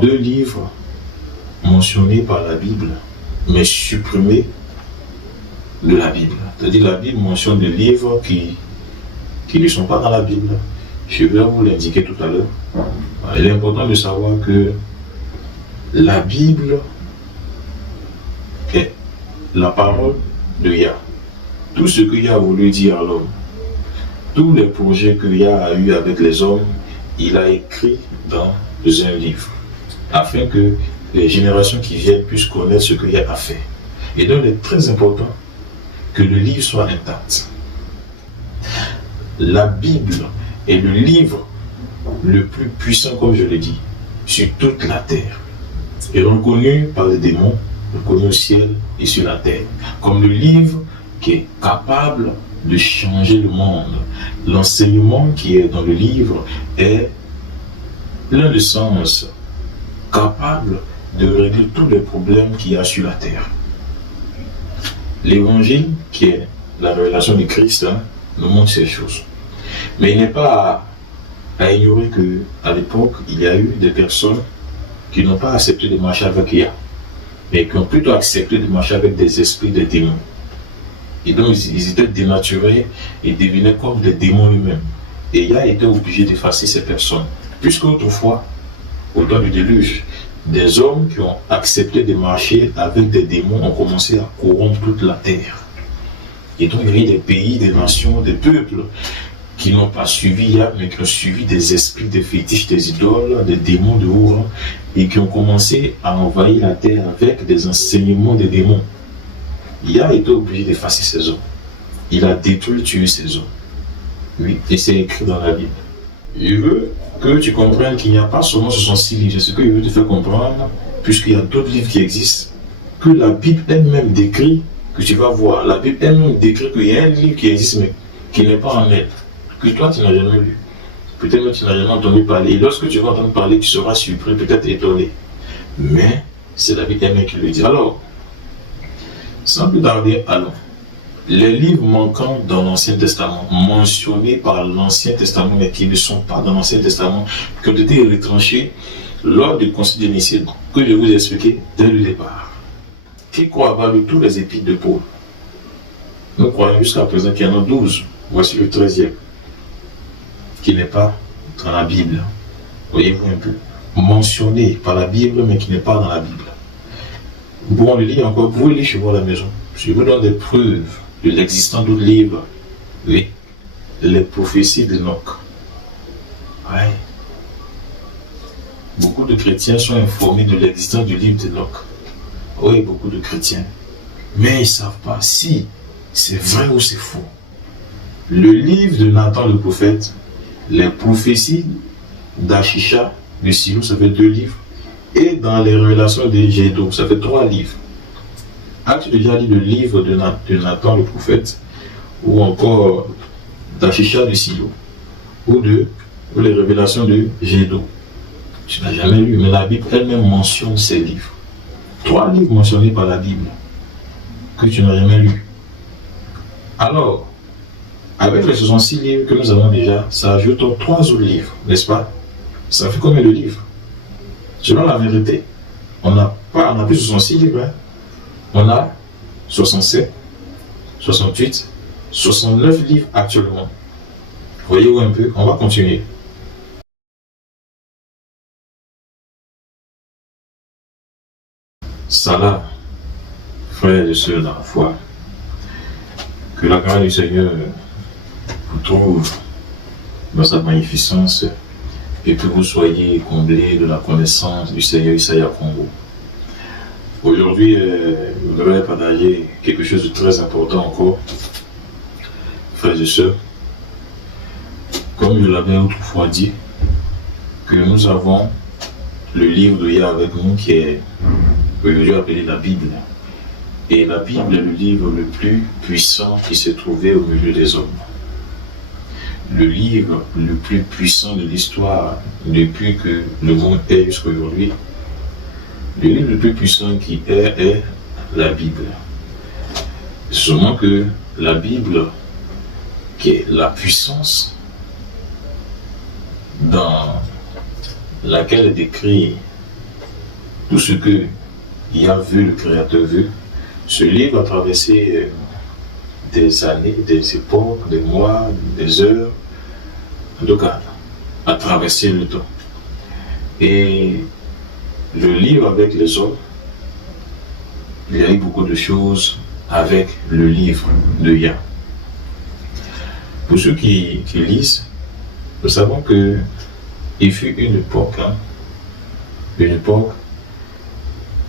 2 livres mentionnés par la Bible, mais supprimés de la Bible. C'est-à-dire la Bible mentionne des livres qui ne sont pas dans la Bible. Je vais vous l'indiquer tout à l'heure. Il est important de savoir que la Bible est la parole de Yah. Tout ce que Yah a voulu dire à l'homme, tous les projets que Yah a eu avec les hommes, il a écrit dans un livre, afin que les générations qui viennent puissent connaître ce que Yah a fait. Et donc il est très important que le livre soit intact. La Bible est le livre le plus puissant, comme je l'ai dit, sur toute la terre. Et reconnu par les démons, reconnu au ciel et sur la terre, comme le livre qui est capable de changer le monde. L'enseignement qui est dans le livre est plein de sens, capable de régler tous les problèmes qu'il y a sur la terre. L'évangile, qui est la révélation de Christ, nous montre ces choses. Mais il n'est pas à ignorer qu'à l'époque, il y a eu des personnes qui n'ont pas accepté de marcher avec Yah, mais qui ont plutôt accepté de marcher avec des esprits, des démons. Et donc, ils étaient dénaturés et devenaient comme des démons eux-mêmes. Et Yah était obligé d'effacer ces personnes. Puisque autrefois, au temps du déluge, des hommes qui ont accepté de marcher avec des démons ont commencé à corrompre toute la terre. Et donc, il y a eu des pays, des nations, des peuples qui n'ont pas suivi Yah, mais qui ont suivi des esprits, des fétiches, des idoles, des démons de haut rang, et qui ont commencé à envahir la terre avec des enseignements des démons. Yah était obligé d'effacer ces hommes. Il a détruit, tué ces hommes. Oui, et c'est écrit dans la Bible. Il veut que tu comprennes qu'il n'y a pas seulement 66 livres, c'est ce qu'il veut te faire comprendre, puisqu'il y a d'autres livres qui existent, que la Bible elle-même décrit, que tu vas voir, la Bible elle-même décrit qu'il y a un livre qui existe, mais qui n'est pas en elle, que toi tu n'as jamais lu. Peut-être que tu n'as jamais entendu parler, et lorsque tu vas entendre parler, tu seras surpris, peut-être étonné. Mais c'est la Bible elle-même qui le dit. Alors, sans plus tarder, allons. Les livres manquants dans l'Ancien Testament, mentionnés par l'Ancien Testament, mais qui ne sont pas dans l'Ancien Testament, qui ont été retranchés lors du Concile de Nicée, que je vous ai expliqué dès le départ. Qui croit avoir lu tous les épîtres de Paul? Nous croyons jusqu'à présent qu'il y en a 12. Voici le 13e, qui n'est pas dans la Bible. Voyez-vous un peu? Mentionné par la Bible, mais qui n'est pas dans la Bible. Vous pouvez le lire encore, vous pouvez lire chez vous à la maison. Je vous donne des preuves de l'existence d'autres livres. Oui, les prophéties d'Enoch. Ouais. Beaucoup de chrétiens sont informés de l'existence du livre d'Enoch. Oui, beaucoup de chrétiens. Mais ils ne savent pas si c'est vrai ou c'est faux. Le livre de Nathan le prophète, les prophéties d'Achisha, de Silo, ça fait 2 livres. Et dans les révélations de Gédo, ça fait 3 livres. As-tu déjà lu le livre de Nathan le prophète, ou encore d'Achisha de Silo, ou les révélations de Gédo? Tu n'as jamais lu, mais la Bible elle-même mentionne ces livres. 3 livres mentionnés par la Bible, que tu n'as jamais lu. Alors, avec les 66 livres que nous avons déjà, ça ajoute 3 autres livres, n'est-ce pas? Ça fait combien de livres? Selon la vérité, on n'a plus 66 livres. Hein? On a 67, 68, 69 livres actuellement. Voyez-vous un peu? On va continuer. Salah, frères et sœurs dans la foi, que la grâce du Seigneur vous trouve dans sa magnificence et que vous soyez comblés de la connaissance du Seigneur Isaiah Congo. Aujourd'hui, je voudrais partager quelque chose de très important encore, frères et sœurs. Comme je l'avais autrefois dit, que nous avons le livre de Yah avec nous qui est aujourd'hui appelé la Bible. Et la Bible est le livre le plus puissant qui s'est trouvé au milieu des hommes. Le livre le plus puissant de l'histoire depuis que le monde est jusqu'à aujourd'hui. Le livre le plus puissant qui est la Bible. Seulement que la Bible, qui est la puissance dans laquelle est décrit tout ce que Yah veut, le Créateur veut. Ce livre a traversé des années, des époques, des mois, des heures, en tout cas, a traversé le temps. Et le livre avec les hommes, il y a eu beaucoup de choses avec le livre de Yah. Pour ceux qui lisent, nous savons que il fut une époque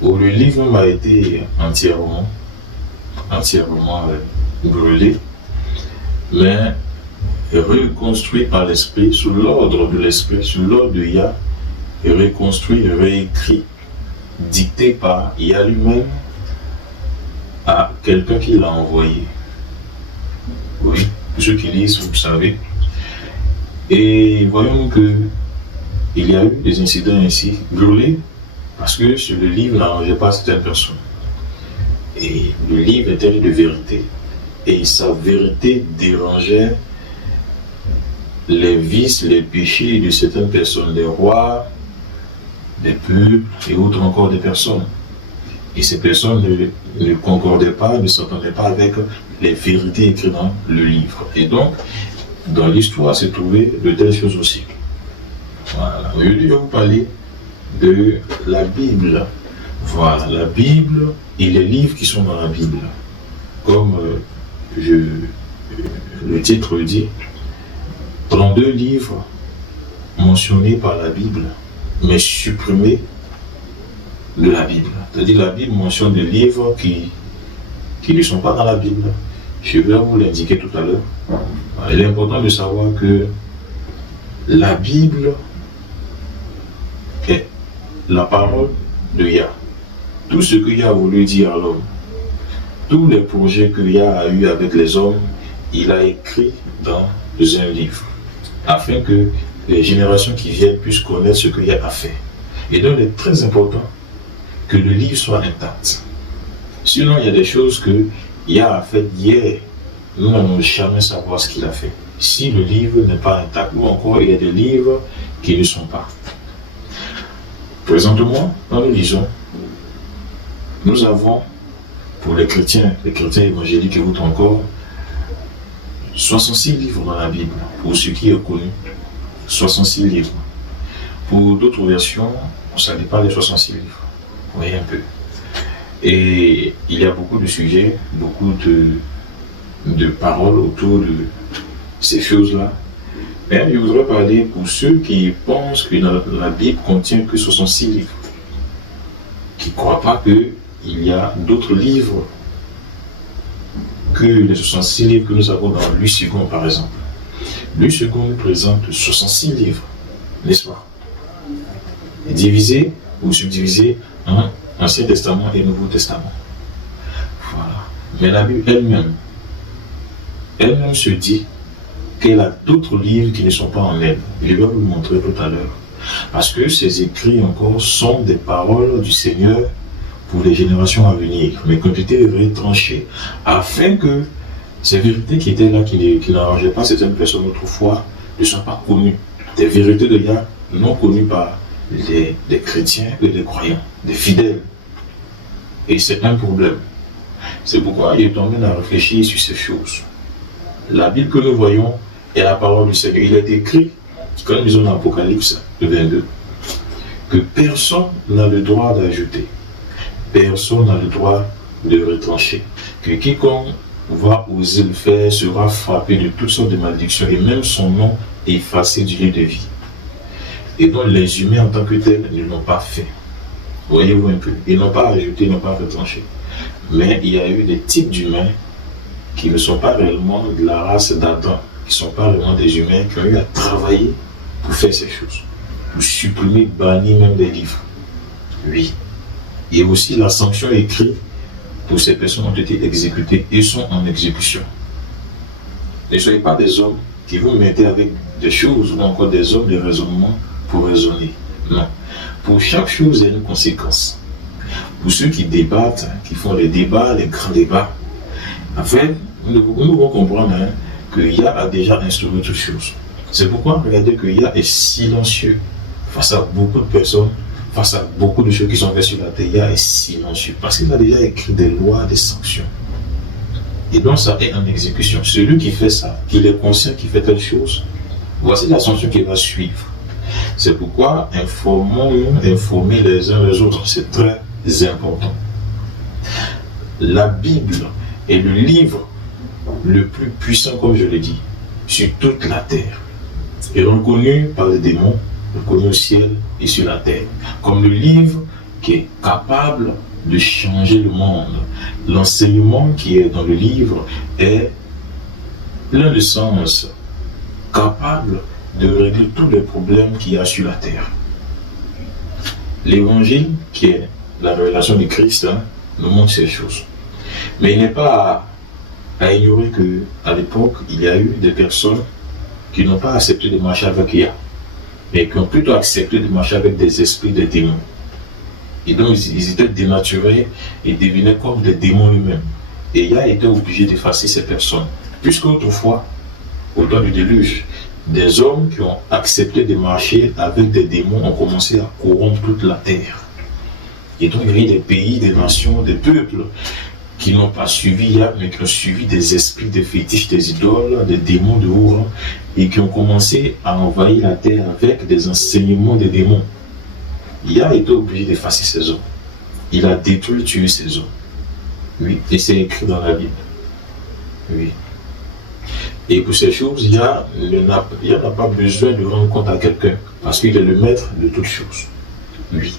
où le livre a été entièrement brûlé, mais reconstruit par l'Esprit, sous l'ordre de l'Esprit, sous l'ordre de Yah, et reconstruit, réécrit, dicté par Yah lui-même à quelqu'un qui l'a envoyé. Oui, pour ceux qui lisent, vous le savez. Et voyons que il y a eu des incidents ainsi brûlés parce que sur le livre n'arrangeait pas certaines personnes. Et le livre était de vérité. Et sa vérité dérangeait les vices, les péchés de certaines personnes, des rois, des peuples et autres encore des personnes. Et ces personnes ne concordaient pas, ne s'entendaient pas avec les vérités écrites dans le livre. Et donc, dans l'histoire, s'est trouvé de telles choses aussi. Voilà. Aujourd'hui, je vais vous parler de la Bible. Voilà, la Bible et les livres qui sont dans la Bible. Comme le titre le dit, 32 livres mentionnés par la Bible, mais supprimés de la Bible. C'est-à-dire la Bible mentionne des livres qui ne sont pas dans la Bible. Je vais vous l'indiquer tout à l'heure. Il est important de savoir que la Bible est la parole de Yah. Tout ce que Yah a voulu dire à l'homme, tous les projets que Yah a eu avec les hommes, il a écrit dans un livre, afin que les générations qui viennent puissent connaître ce que Yah a fait. Et donc il est très important que le livre soit intact. Sinon, il y a des choses que Yah a faites hier, nous n'allons jamais savoir ce qu'il a fait. Si le livre n'est pas intact, ou encore il y a des livres qui ne sont pas. Présentement, quand nous lisons, nous avons, pour les chrétiens évangéliques et autres encore, 66 livres dans la Bible, pour ce qui est connu, 66 livres. Pour d'autres versions, ça n'est pas les 66 livres. Vous voyez un peu. Et il y a beaucoup de sujets, beaucoup de paroles autour de ces choses-là. Mais je voudrais parler pour ceux qui pensent que la Bible contient que 66 livres, qui ne croient pas qu'il y a d'autres livres que les 66 livres que nous avons dans Louis II par exemple. Louis II nous présente 66 livres, n'est-ce pas? Divisés ou subdivisés en Ancien Testament et Nouveau Testament. Voilà. Mais la Bible elle-même se dit qu'elle a d'autres livres qui ne sont pas en elle. Je vais vous le montrer tout à l'heure. Parce que ces écrits encore sont des paroles du Seigneur pour les générations à venir, mais qui ont été retranchées afin que ces vérités qui étaient là, qui n'arrangeaient pas certaines personnes autrefois, ne soient pas connues. Des vérités de Yah non connues par des chrétiens et des croyants, des fidèles. Et c'est un problème. C'est pourquoi il est en train de réfléchir sur ces choses. La Bible que nous voyons est la parole du Seigneur. Il est écrit, comme nous disons dans l'Apocalypse 22, que personne n'a le droit d'ajouter, personne n'a le droit de retrancher, que quiconque va oser le faire sera frappé de toutes sortes de malédictions et même son nom effacé du livre de vie. Et donc les humains en tant que tels ne l'ont pas fait. Voyez-vous un peu, ils n'ont pas ajouté, ils n'ont pas retranché. Mais il y a eu des types d'humains qui ne sont pas réellement de la race d'Adam, qui ne sont pas réellement des humains qui ont eu à travailler pour faire ces choses, pour supprimer, bannir même des livres. Oui. Et aussi la sanction écrite pour ces personnes ont été exécutées et sont en exécution. Ne soyez pas des hommes qui vous mettez avec des choses ou encore des hommes de raisonnement pour raisonner. Non. Pour chaque chose, il y a une conséquence. Pour ceux qui débattent, qui font les débats, les grands débats, en fait, nous devons comprendre que Yah a déjà instauré toutes choses. C'est pourquoi regardez que Yah est silencieux face à beaucoup de personnes, face à beaucoup de choses qui sont faites sur la terre, est silencieux. Parce qu'il a déjà écrit des lois, des sanctions. Et donc ça est en exécution. Celui qui fait ça, qu'il est conscient qu'il fait telle chose, voici la sanction qu'il va suivre. C'est pourquoi informons-nous, informer les uns les autres, c'est très important. La Bible est le livre le plus puissant, comme je l'ai dit, sur toute la terre. Et reconnu par les démons, reconnu au ciel et sur la terre. Comme le livre qui est capable de changer le monde. L'enseignement qui est dans le livre est plein de sens, capable de régler tous les problèmes qu'il y a sur la terre. L'évangile, qui est la révélation du Christ, nous montre ces choses. Mais il n'est pas à ignorer qu'à l'époque, il y a eu des personnes qui n'ont pas accepté de marcher avec Yah, mais qui ont plutôt accepté de marcher avec des esprits, des démons. Et donc, ils étaient dénaturés et devenaient comme des démons eux-mêmes. Et Yah était obligé d'effacer ces personnes. Puisque autrefois, au temps du déluge, des hommes qui ont accepté de marcher avec des démons ont commencé à corrompre toute la terre. Et donc, il y a eu des pays, des nations, des peuples qui n'ont pas suivi Yah, mais qui ont suivi des esprits, des fétiches, des idoles, des démons de haut rang, et qui ont commencé à envahir la terre avec des enseignements des démons. Yah était obligé d'effacer ces hommes. Il a détruit, tué ces hommes. Oui, et c'est écrit dans la Bible. Oui. Et pour ces choses, Yah n'a pas besoin de rendre compte à quelqu'un, parce qu'il est le maître de toutes choses. Oui.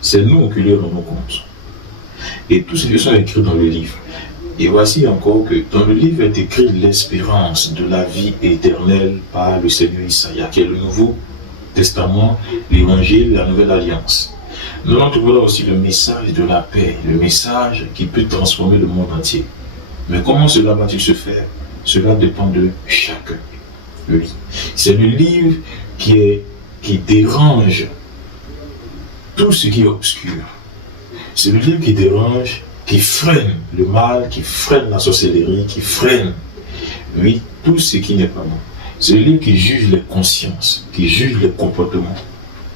C'est nous qui lui rendons compte. Et tout ce qui sont écrits dans le livre. Et voici encore que dans le livre est écrit l'espérance de la vie éternelle par le Seigneur Isaïe, qui est le Nouveau Testament, l'Évangile, la Nouvelle Alliance. Nous trouvons là aussi le message de la paix, le message qui peut transformer le monde entier. Mais comment cela va-t-il se faire? Cela dépend de chacun. Oui. C'est le livre qui dérange tout ce qui est obscur. C'est le livre qui dérange, qui freine le mal, qui freine la sorcellerie, qui freine, oui, tout ce qui n'est pas bon. C'est le livre qui juge les consciences, qui juge les comportements.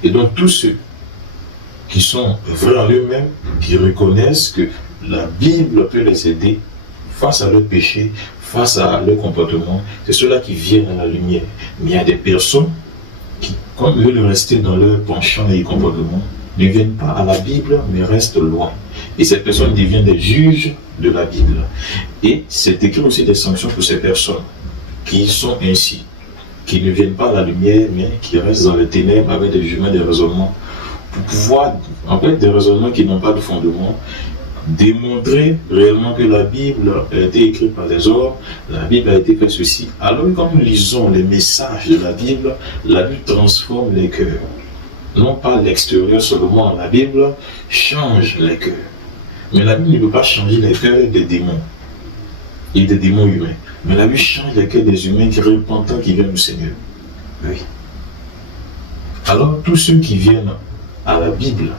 Et donc tous ceux qui sont vrais en eux-mêmes, qui reconnaissent que la Bible peut les aider face à leurs péchés, face à leur comportement, c'est ceux-là qui viennent à la lumière. Mais il y a des personnes qui, comme veulent rester dans leur penchant et comportement, ne viennent pas à la Bible, mais restent loin. Et ces personnes deviennent des juges de la Bible. Et c'est écrit aussi des sanctions pour ces personnes qui sont ainsi, qui ne viennent pas à la lumière, mais qui restent dans les ténèbres avec des jugements, des raisonnements, pour pouvoir, en fait, des raisonnements qui n'ont pas de fondement, démontrer réellement que la Bible a été écrite par des hommes, la Bible a été faite ceci. Alors que quand nous lisons les messages de la Bible transforme les cœurs. Non pas l'extérieur seulement, la Bible change les cœurs. Mais la Bible ne peut pas changer les cœurs des démons et des démons humains. Mais la Bible change les cœurs des humains qui repentent, qui viennent au Seigneur. Oui. Alors tous ceux qui viennent à la Bible,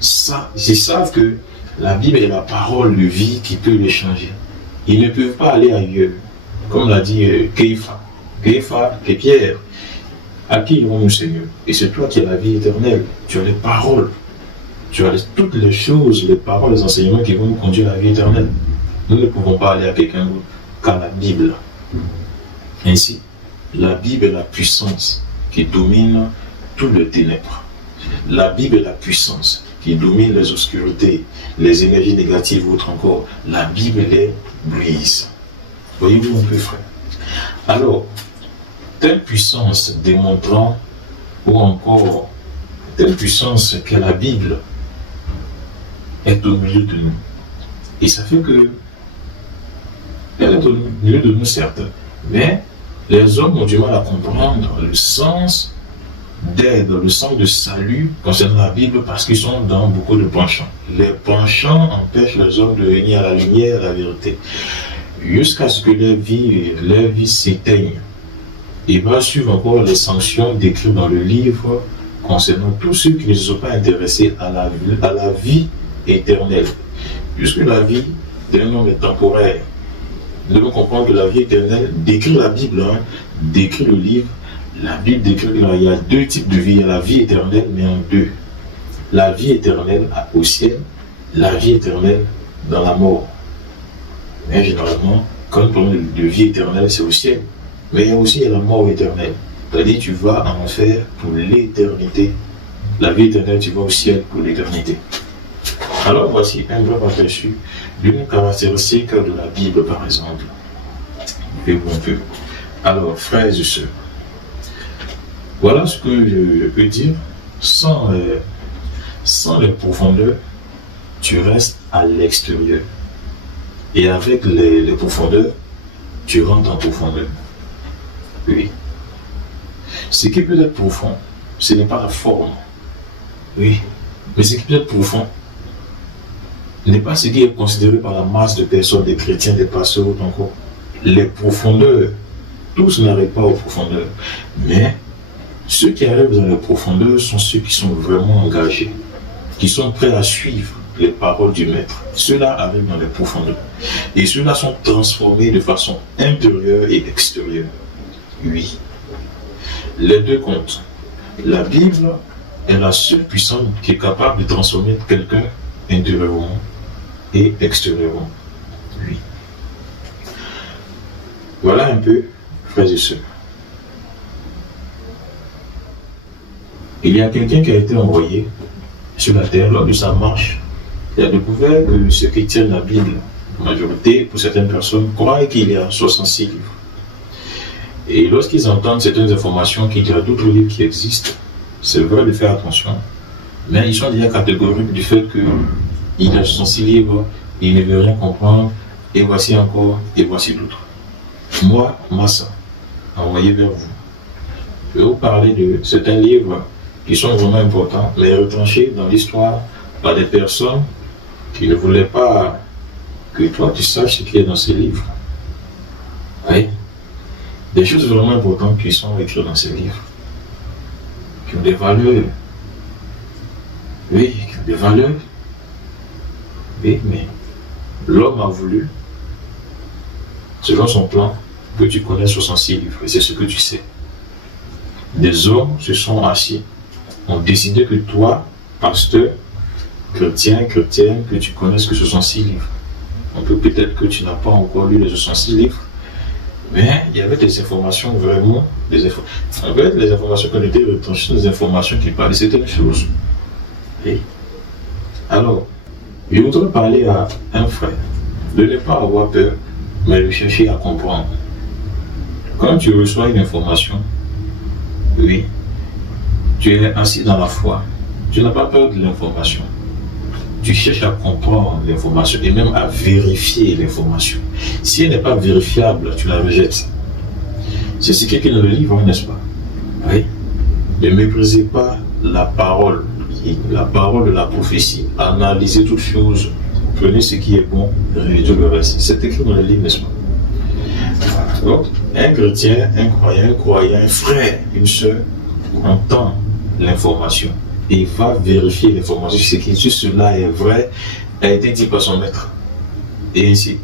ils savent que la Bible est la parole de vie qui peut les changer. Ils ne peuvent pas aller ailleurs. Comme l'a dit Kéipha. Kéipha et Pierre. À qui irons-nous, Seigneur? Et c'est toi qui as la vie éternelle. Tu as les paroles. Tu as toutes les choses, les paroles, les enseignements qui vont nous conduire à la vie éternelle. Nous ne pouvons pas aller à quelqu'un d'autre qu'à la Bible. Ainsi, la Bible est la puissance qui domine tout le ténèbres. La Bible est la puissance qui domine les obscurités, les énergies négatives ou autres encore. La Bible les brise. Voyez-vous un peu, frère? Alors, telle puissance démontrant, ou encore telle puissance que la Bible est au milieu de nous. Et ça fait que elle est au milieu de nous, certes, mais les hommes ont du mal à comprendre le sens d'aide, le sens de salut concernant la Bible parce qu'ils sont dans beaucoup de penchants. Les penchants empêchent les hommes de venir à la lumière, à la vérité, jusqu'à ce que leur vie s'éteigne. Il va suivre encore les sanctions décrites dans le livre concernant tous ceux qui ne se sont pas intéressés à la vie éternelle. Puisque la vie d'un homme est temporaire, nous devons comprendre que la vie éternelle décrit la Bible, décrit le livre. La Bible décrit qu'il y a deux types de vie. Il y a la vie éternelle, mais en deux. la vie éternelle au ciel, la vie éternelle dans la mort. Mais généralement, quand on parle de vie éternelle, c'est au ciel. Mais il y a aussi la mort éternelle. C'est-à-dire tu vas en enfer pour l'éternité. La vie éternelle, tu vas au ciel pour l'éternité. Alors voici un bref aperçu d'une caractéristique de la Bible, par exemple. Et un peu. Alors, frères et sœurs, voilà ce que je peux dire. Sans les profondeurs, tu restes à l'extérieur. Et avec les profondeurs, tu rentres en profondeur. Oui. Ce qui peut être profond, ce n'est pas la forme. Oui. Mais ce qui peut être profond, n'est pas ce qui est considéré par la masse de personnes, des chrétiens, des pasteurs ou encore. Les profondeurs, tous n'arrivent pas aux profondeurs. Mais ceux qui arrivent dans les profondeurs sont ceux qui sont vraiment engagés, qui sont prêts à suivre les paroles du Maître. Ceux-là arrivent dans les profondeurs. Et ceux-là sont transformés de façon intérieure et extérieure. Oui. Les deux comptent. La Bible est la seule puissance qui est capable de transformer quelqu'un intérieurement et extérieurement. Oui. Voilà un peu, frères et sœurs. Il y a quelqu'un qui a été envoyé sur la terre lors de sa marche. Il a découvert que ceux qui tiennent la Bible, la majorité, pour certaines personnes, croient qu'il y a 66 livres. Et lorsqu'ils entendent certaines informations qu'il y a d'autres livres qui existent, c'est vrai de faire attention, mais ils sont déjà catégoriques du fait qu'il y a 66 livres, ils ne veulent rien comprendre, et voici encore, et voici d'autres. Moi, Massa, envoyé vers vous, je vais vous parler de certains livres qui sont vraiment importants, mais retranchés dans l'histoire par des personnes qui ne voulaient pas que toi tu saches ce qu'il y a dans ces livres. Oui. Des choses vraiment importantes qui sont écrites dans ces livres, qui ont des valeurs. Oui, qui ont des valeurs. Oui, mais l'homme a voulu, selon son plan, que tu connaisses 66 livres, et c'est ce que tu sais. Des hommes se sont assis, ont décidé que toi, pasteur, chrétien, chrétienne, que tu connaisses que 66 livres. On peut peut-être que tu n'as pas encore lu les 66 livres, mais il y avait des informations vraiment, en fait, les informations qu'on était retranchées, des informations qui parlaient, c'était une chose. Et alors, je voudrais parler à un frère, de ne pas avoir peur, mais de chercher à comprendre. Quand tu reçois une information, oui, tu es assis dans la foi, tu n'as pas peur de l'information. Tu cherches à comprendre l'information et même à vérifier l'information. Si elle n'est pas vérifiable, tu la rejettes. C'est ce qui est dans le livre, n'est-ce pas? Oui. Ne méprisez pas la parole de la prophétie. Analysez toutes choses. Prenez ce qui est bon, rejetez le reste. C'est écrit dans le livre, n'est-ce pas? Donc, un chrétien, un croyant, un frère, une soeur, entend l'information et va vérifier l'information, si cela est vrai, a été dit par son maître. Et ainsi,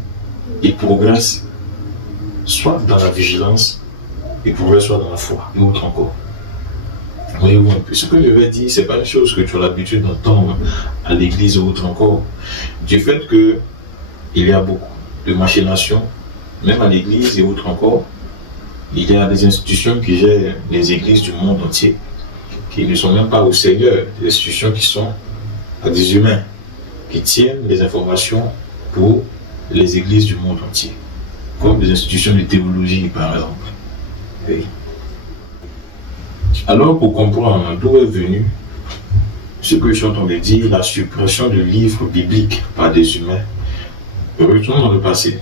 il progresse soit dans la vigilance, il progresse soit dans la foi, et autre encore. Voyez-vous un peu, ce que je vais dire, ce n'est pas une chose que tu as l'habitude d'entendre à l'église ou autre encore. Du fait qu'il y a beaucoup de machinations, même à l'église et autre encore, il y a des institutions qui gèrent les églises du monde entier, qui ne sont même pas au Seigneur, des institutions qui sont à des humains, qui tiennent les informations pour les églises du monde entier, comme des institutions de théologie par exemple. Oui. Alors pour comprendre d'où est venu ce que je suis en train de dire, la suppression de livres bibliques par des humains, retournons dans le passé.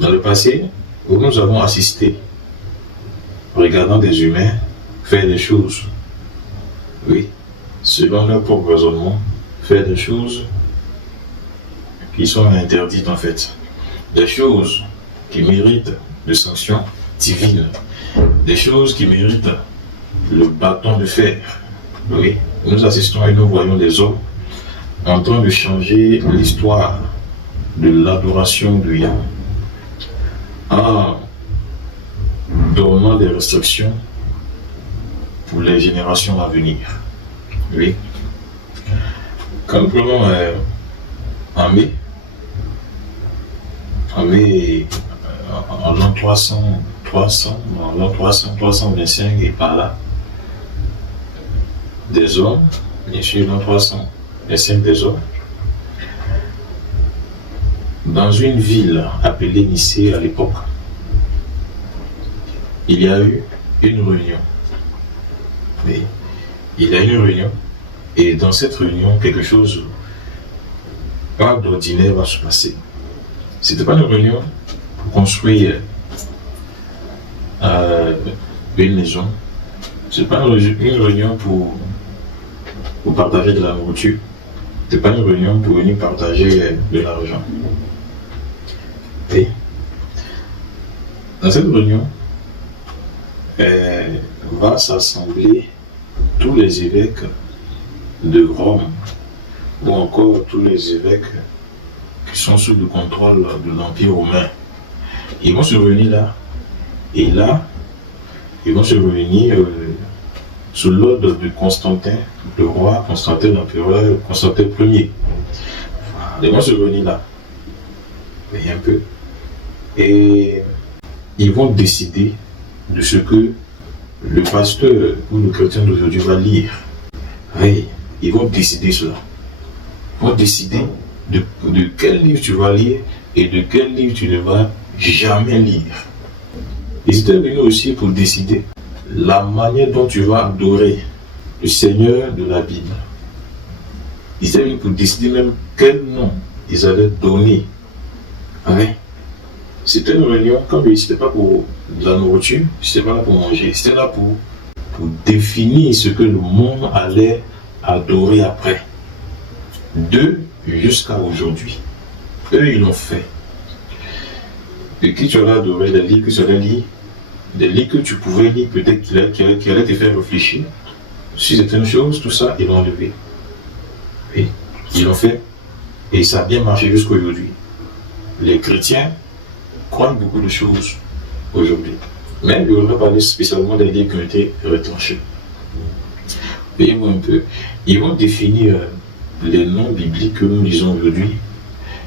Dans le passé, où nous avons assisté, regardant des humains faire des choses, oui, selon leur propre raisonnement, faire des choses qui sont interdites en fait, des choses qui méritent de sanctions divines, des choses qui méritent le bâton de fer. Oui, nous assistons et nous voyons des hommes en train de changer l'histoire de l'adoration de Yahweh en donnant des restrictions pour les générations à venir. Oui. Quand nous prenons en mai, en l'an 325 et par là, des hommes, bien sûr l'an 325 des hommes, dans une ville appelée Nicée à l'époque, il y a eu une réunion. Oui, il y a eu une réunion, et dans cette réunion, quelque chose pas d'ordinaire va se passer. C'était pas une réunion pour construire une maison. C'est pas une réunion pour partager de la nourriture. C'est pas une réunion pour venir partager de l'argent. Et dans cette réunion, va s'assembler tous les évêques de Rome, ou encore tous les évêques qui sont sous le contrôle de l'Empire romain. Ils vont se réunir là, et là, ils vont se réunir sous l'ordre de Constantin, le roi Constantin, l'empereur Constantin Ier. Ils vont se réunir là, voyez un peu, et ils vont décider de ce que le pasteur ou le chrétien d'aujourd'hui va lire. Oui, ils vont décider cela. Ils vont décider de quel livre tu vas lire et de quel livre tu ne vas jamais lire. Ils étaient venus aussi pour décider la manière dont tu vas adorer le Seigneur de la Bible. Ils étaient venus pour décider même quel nom ils allaient donner. Oui. C'était une réunion, comme c'était pas pour de la nourriture, c'était pas là pour manger, c'était là pour définir ce que le monde allait adorer après. De jusqu'à aujourd'hui. Eux, ils l'ont fait. De qui tu allais adorer, des livres que tu allais lire, des livres que tu pouvais lire, peut-être qui allaient te faire réfléchir. Si c'était une chose, tout ça, ils l'ont enlevé. Et ils l'ont fait. Et ça a bien marché jusqu'à aujourd'hui. Les chrétiens croient beaucoup de choses aujourd'hui. Mais je voudrais parler spécialement des livres qui ont été retranchés. Voyez-vous un peu. Ils vont définir les noms bibliques que nous lisons aujourd'hui.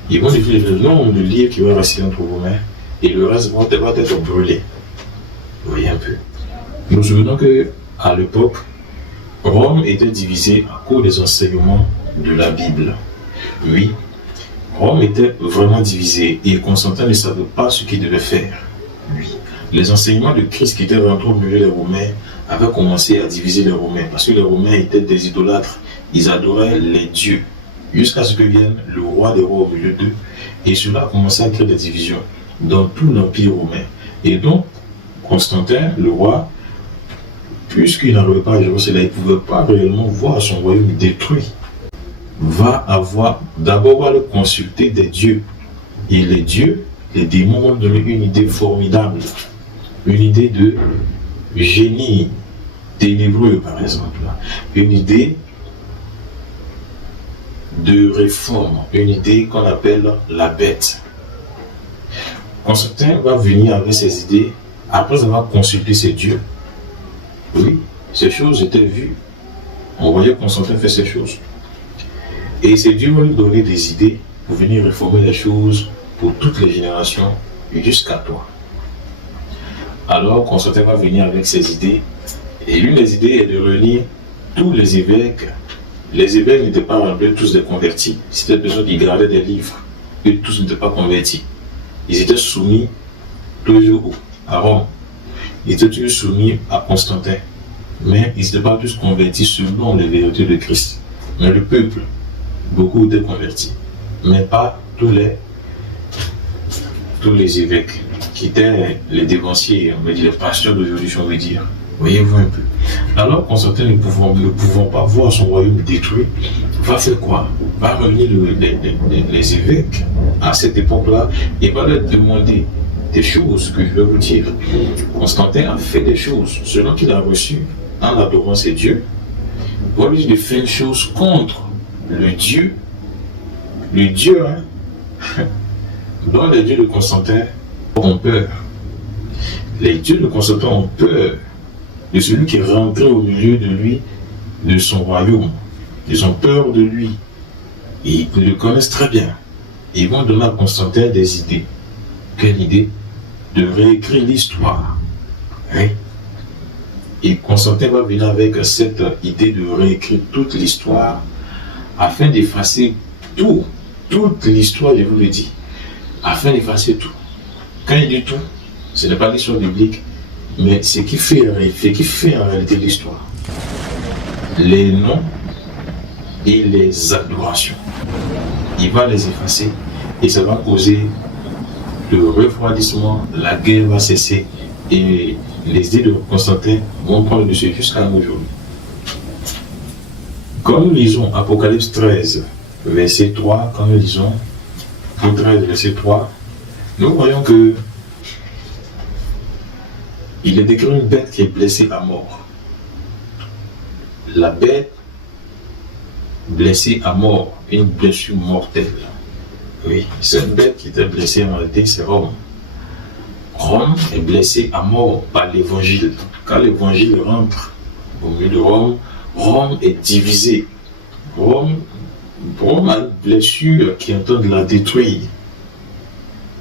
Ils vont définir le nombre de livres qui vont rester entre vos mains et le reste va être brûlé. Vous voyez un peu. Nous nous souvenons qu'à l'époque, Rome était divisée à cause des enseignements de la Bible. Oui, Rome était vraiment divisée et Constantin ne savait pas ce qu'il devait faire. Oui. Les enseignements de Christ qui étaient rentrés au milieu des Romains avaient commencé à diviser les Romains parce que les Romains étaient des idolâtres. Ils adoraient les dieux jusqu'à ce que vienne le roi des rois au milieu d'eux. Et cela a commencé à créer des divisions dans tout l'Empire romain. Et donc, Constantin, le roi, puisqu'il n'arrivait pas à gérer cela, il ne pouvait pas réellement voir son royaume détruit. Va d'abord le consulter des dieux. Et les dieux, les démons ont donné une idée formidable. Une idée de génie ténébreux, par exemple. Une idée de réforme, une idée qu'on appelle la bête. Constantin va venir avec ses idées après avoir consulté ses dieux. Oui, ces choses étaient vues. On voyait Constantin faire ces choses. Et ces dieux vont lui donner des idées pour venir réformer les choses pour toutes les générations jusqu'à toi. Alors Constantin va venir avec ses idées. Et l'une des idées est de réunir tous les évêques. Les évêques n'étaient pas remplis tous des convertis. C'était besoin qu'ils gardaient des livres. Et tous n'étaient pas convertis. Ils étaient soumis toujours à Rome. Ils étaient toujours soumis à Constantin. Mais ils n'étaient pas tous convertis selon les vérités de Christ. Mais le peuple, beaucoup étaient convertis. Mais pas tous les évêques qui étaient les dévanciers, on va dire, les pasteurs d'aujourd'hui, on va dire. Voyez-vous un peu. Alors Constantin, ne pouvant pas voir son royaume détruit, va faire quoi? Va réunir les évêques à cette époque-là et va leur demander des choses que je vais vous dire. Constantin a fait des choses selon qu'il a reçu en adorant ses dieux. Il va lui dire de faire une chose contre le Dieu, dont les dieux de Constantin ont peur. Les dieux de Constantin ont peur de celui qui est rentré au milieu de lui, de son royaume. Ils ont peur de lui. Ils le connaissent très bien. Ils vont donner à Constantin des idées. Quelle idée? De réécrire l'histoire. Hein? Et Constantin va venir avec cette idée de réécrire toute l'histoire afin d'effacer tout. Toute l'histoire, je vous le dis. Afin d'effacer tout. Quand il dit tout, ce n'est pas l'histoire biblique, mais ce qui fait en réalité l'histoire. Les noms et les adorations. Il va les effacer et ça va causer le refroidissement, la guerre va cesser et les idées de Constantin vont prendre le dessus jusqu'à aujourd'hui. Quand nous lisons Apocalypse 13, verset 3, quand nous lisons 13, verset 3, nous voyons que il est décrit une bête qui est blessée à mort. La bête blessée à mort, une blessure mortelle. Oui, cette bête qui était blessée en réalité, c'est Rome. Rome est blessée à mort par l'évangile. Quand l'évangile rentre au milieu de Rome, Rome est divisée. Rome a une blessure qui est en train de la détruire.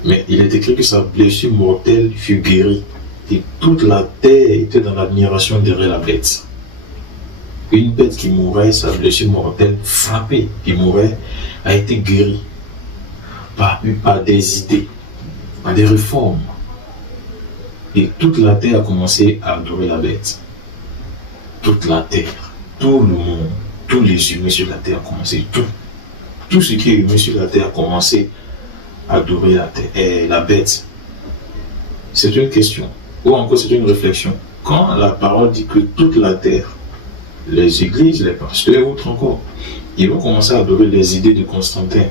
Mais il est écrit que sa blessure mortelle fut guérie. Et toute la terre était dans l'admiration derrière la bête. Une bête qui mourait, sa blessure mortelle frappée, qui mourait, a été guérie par des idées, par des réformes. Et toute la terre a commencé à adorer la bête. Toute la terre, tout le monde, tous les humains sur la terre ont commencé, tout ce qui est humain sur la terre a commencé à adorer la bête. C'est une question, ou encore c'est une réflexion. Quand la parole dit que toute la terre, les églises, les pasteurs et autres encore, ils vont commencer à adorer les idées de Constantin.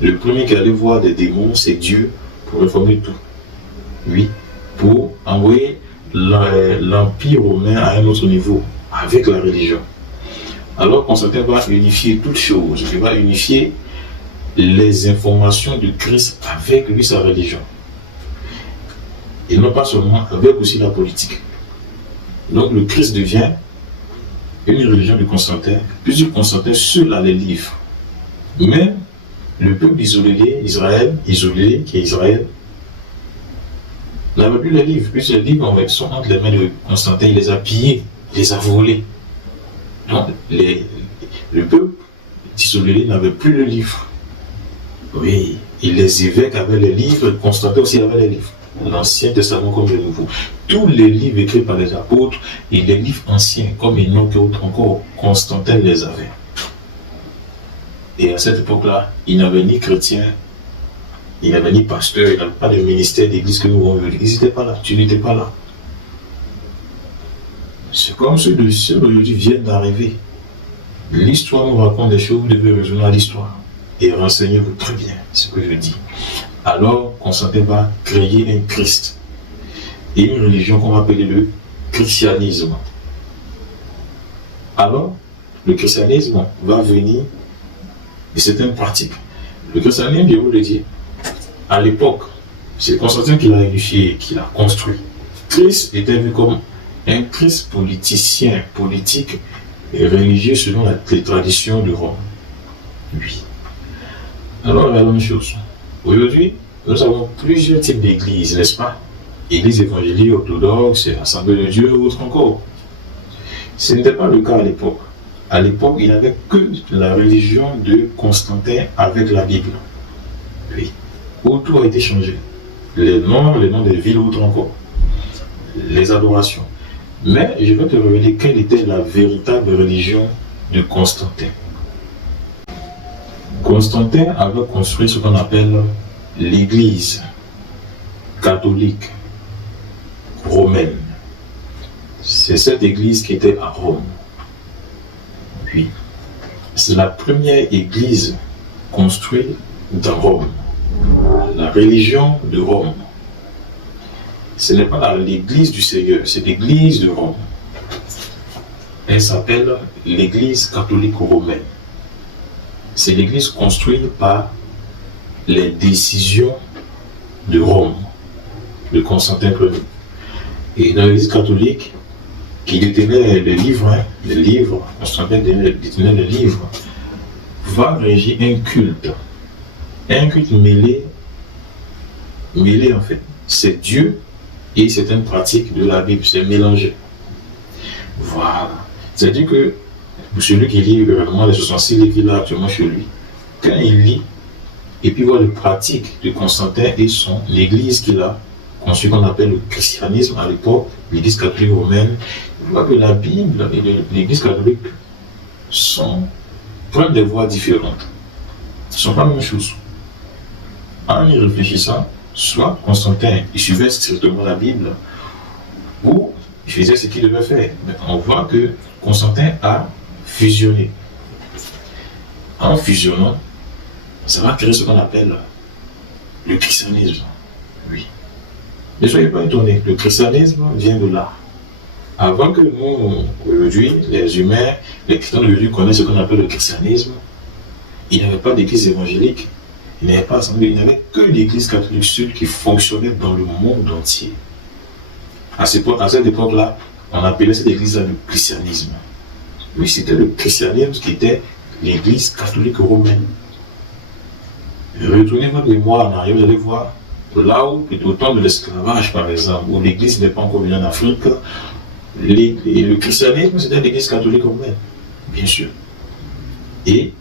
Le premier qui allait voir des démons, c'est Dieu pour réformer tout. Oui, pour envoyer l'Empire romain à un autre niveau, avec la religion. Alors Constantin va unifier toutes choses, il va unifier les informations du Christ avec lui, sa religion. Et non pas seulement, avec aussi la politique. Donc le Christ devient une religion de Constantin, puisque Constantin seul a les livres. Mais le peuple Israël, isolé, qui est Israël, n'avait plus les livres, puisque les livres sont entre les mains de Constantin, il les a pillés, il les a volés. Donc le peuple d'isolé n'avait plus le livre. Oui, les évêques avaient les livres, Constantin aussi avait les livres. L'Ancien Testament comme le Nouveau. Tous les livres écrits par les apôtres et les livres anciens, comme Enoch et autres encore, Constantin les avait. Et à cette époque-là, il n'avait ni chrétien, il n'avait ni pasteur, il n'avait pas de ministère d'église que nous avons vu. Ils n'étaient pas là, tu n'étais pas là. C'est comme ceux d'aujourd'hui viennent d'arriver. L'histoire nous raconte des choses, vous devez raisonner à l'histoire. Et renseignez-vous très bien ce que je dis. Alors, Constantin va créer un Christ et une religion qu'on va appeler le christianisme. Alors, le christianisme va venir de certaines pratiques. Le christianisme, je vous le dis, à l'époque, c'est Constantin qui l'a unifié, qui l'a construit. Christ était vu comme un Christ politicien, politique et religieux selon les traditions de Rome. Oui. Alors, la même chose. Aujourd'hui, nous avons plusieurs types d'églises, n'est-ce pas? Église évangélique, orthodoxe, Assemblée de Dieu, ou autre encore. Ce n'était pas le cas à l'époque. À l'époque, il n'y avait que la religion de Constantin avec la Bible. Oui. Où tout a été changé. Les noms des villes, autre encore. Les adorations. Mais je vais te révéler quelle était la véritable religion de Constantin. Constantin avait construit ce qu'on appelle l'église catholique romaine. C'est cette église qui était à Rome. Puis, c'est la première église construite dans Rome. La religion de Rome. Ce n'est pas l'église du Seigneur, c'est l'église de Rome. Elle s'appelle l'église catholique romaine. C'est l'église construite par les décisions de Rome, de Constantin Ier. Et dans l'église catholique, qui détenait les livres, Constantin détenait les livres, va régir un culte mêlé en fait. C'est Dieu et certaines pratiques de la Bible, c'est mélangé. Voilà. C'est-à-dire que pour celui qui lit vraiment les 66 livres qu'il a actuellement chez lui, quand il lit et puis voit les pratiques de Constantin et l'église qu'il a conçue, qu'on appelle le christianisme à l'époque, l'église catholique romaine, il voit que la Bible et l'église catholique prennent des voies différentes. Ce ne sont pas la même chose. En y réfléchissant, soit Constantin il suivait strictement la Bible, ou il faisait ce qu'il devait faire. Mais on voit que Constantin a fusionné. En fusionnant, ça va créer ce qu'on appelle le christianisme. Oui. Ne soyez pas étonnés, le christianisme vient de là. Avant que nous, aujourd'hui, les humains, les chrétiens d'aujourd'hui connaissent ce qu'on appelle le christianisme, il n'y avait pas d'église évangélique, il n'y avait pas d'assemblée, il n'y avait que l'église catholique sud qui fonctionnait dans le monde entier. À cette époque-là, on appelait cette église-là le christianisme. Oui, c'était le christianisme qui était l'église catholique romaine. Retournez votre mémoire en arrière, vous allez voir, là où, au temps de l'esclavage par exemple, où l'église n'est pas encore venue en Afrique, le christianisme c'était l'église catholique romaine, bien sûr. Et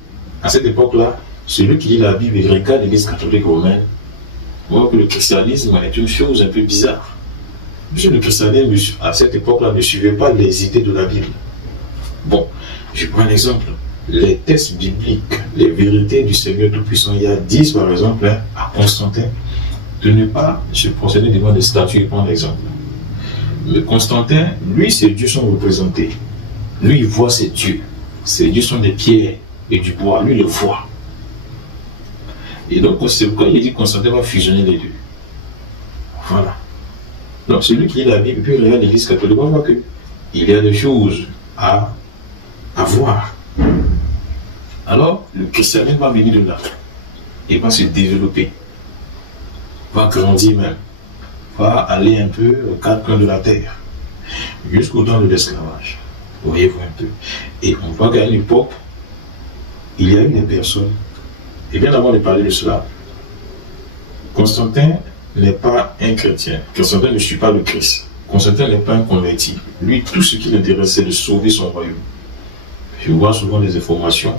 à cette époque-là, celui qui lit la Bible et regarde l'église catholique romaine, voit que le christianisme est une chose un peu bizarre. Puisque le christianisme, à cette époque-là, ne suivait pas les idées de la Bible. Bon, je prends un exemple. Les textes bibliques, les vérités du Seigneur Tout-Puissant, il y a 10 par exemple, à Constantin, de ne pas se prosterner devant des statues, prendre l'exemple. Mais Constantin, lui, ses dieux sont représentés. Lui, il voit ses dieux. Ses dieux sont des pierres et du bois. Lui, il le voit. Et donc, c'est pourquoi il dit que Constantin va fusionner les deux. Voilà. Donc, celui qui lit la Bible, puis il regarde l'église catholique, on voit qu'il y a des choses à voir. Alors, le christianisme va venir de là. Il va se développer. Va grandir même. Va aller un peu aux quatre coins de la terre. Jusqu'au temps de l'esclavage. Voyez-vous un peu. Et on voit qu'à une époque, il y a eu des personnes. Et bien avant de parler de cela, Constantin n'est pas un chrétien. Constantin ne suit pas le Christ. Constantin n'est pas un converti. Lui, tout ce qui l'intéresse, c'est de sauver son royaume. Je vois souvent des informations,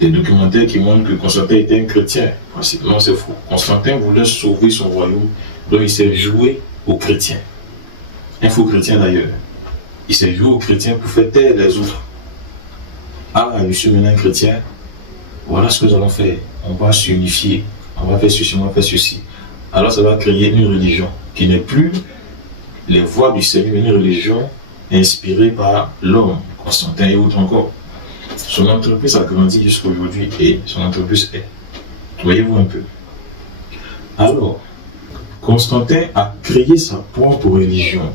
des documentaires qui montrent que Constantin était un chrétien. Non, c'est faux. Constantin voulait sauver son royaume, donc il s'est joué aux chrétiens. Un faux chrétien d'ailleurs. Il s'est joué aux chrétiens pour faire taire les autres. Ah, je suis maintenant un chrétien. Voilà ce que nous allons faire. On va s'unifier. On va faire ceci, on va faire ceci. Alors ça va créer une religion qui n'est plus les voies du Seigneur, mais une religion inspirée par l'homme, Constantin et autres encore. Son entreprise a grandi jusqu'à aujourd'hui et son entreprise est. Voyez-vous un peu. Alors, Constantin a créé sa propre religion,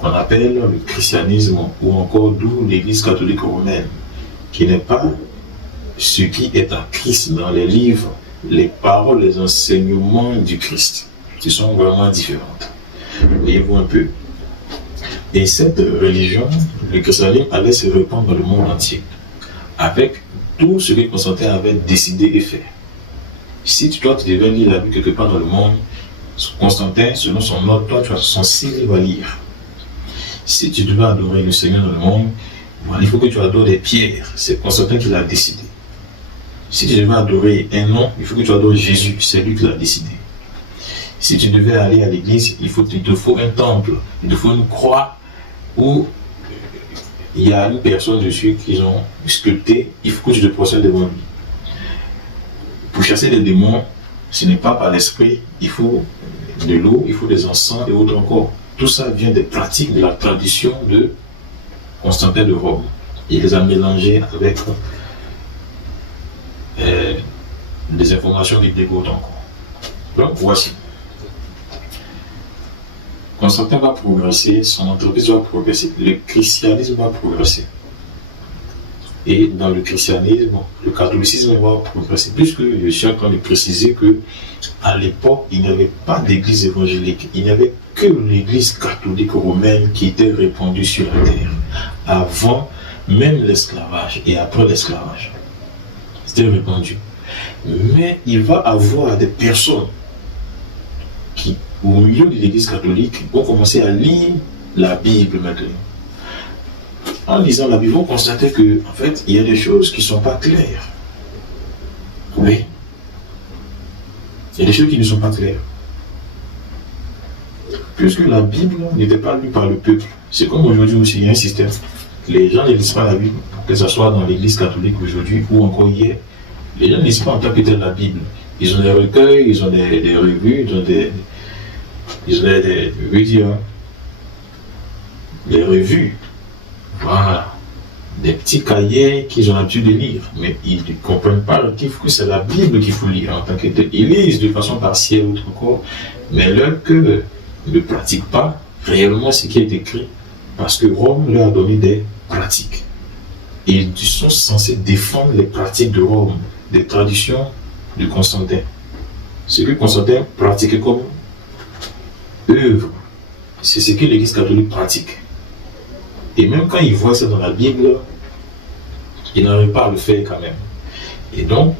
qu'on appelle le christianisme ou encore d'où l'église catholique romaine, qui n'est pas ce qui est en Christ dans les livres, les paroles, les enseignements du Christ, qui sont vraiment différentes. Voyez-vous un peu. Et cette religion, le christianisme, allait se répandre dans le monde entier, avec tout ce que Constantin avait décidé et fait. Si tu devais lire la Bible quelque part dans le monde, Constantin, selon son ordre, toi, tu as son 6 livres à lire. Si tu devais adorer le Seigneur dans le monde, voilà, il faut que tu adores des pierres. C'est Constantin qui l'a décidé. Si tu devais adorer un nom, il faut que tu adores Jésus. C'est lui qui l'a décidé. Si tu devais aller à l'église, il te faut un temple. Il te faut une croix où il y a une personne dessus qu'ils ont sculpté. Il faut que tu te procèdes devant lui. Pour chasser les démons, ce n'est pas par l'esprit. Il faut de l'eau, il faut des encens et autres encore. Tout ça vient des pratiques de la tradition de Constantin de Rome. Il les a mélangés avec des informations bibliques encore. Donc voici. Constantin va progresser, son entreprise va progresser, le christianisme va progresser. Et dans le christianisme, le catholicisme va progresser. Puisque je suis en train de préciser que à l'époque, il n'y avait pas d'église évangélique. Il n'y avait que l'église catholique romaine qui était répandue sur la terre. Avant même l'esclavage et après l'esclavage. c'était répandu. Mais il va avoir des personnes qui, au milieu de l'Église catholique, vont commencer à lire la Bible maintenant. En lisant la Bible, vous constatez que, en fait, il y a des choses qui ne sont pas claires. Oui. Il y a des choses qui ne sont pas claires. Puisque la Bible n'était pas lue par le peuple. C'est comme aujourd'hui aussi, il y a un système. Les gens ne lisent pas la Bible, que ce soit dans l'Église catholique aujourd'hui ou encore hier. Les gens ne lisent pas en tant que tel la Bible. Ils ont des recueils, ils ont des revues, ils ont des revues. Voilà. Des petits cahiers qu'ils ont l'habitude de lire. Mais ils ne comprennent pas que c'est la Bible qu'il faut lire en tant que tel. Ils lisent de façon partielle ou encore, mais leur cœur ne pratique pas réellement ce qui est écrit parce que Rome leur a donné des pratiques. Et ils sont censés défendre les pratiques de Rome, des traditions de Constantin. Ce que Constantin pratiquait comme œuvre, c'est ce que l'Église catholique pratique. Et même quand ils voient ça dans la Bible, ils n'arrivent pas à le faire quand même. Et donc,